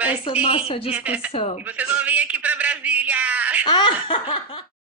essa nossa discussão. E vocês vão vir aqui para Brasília!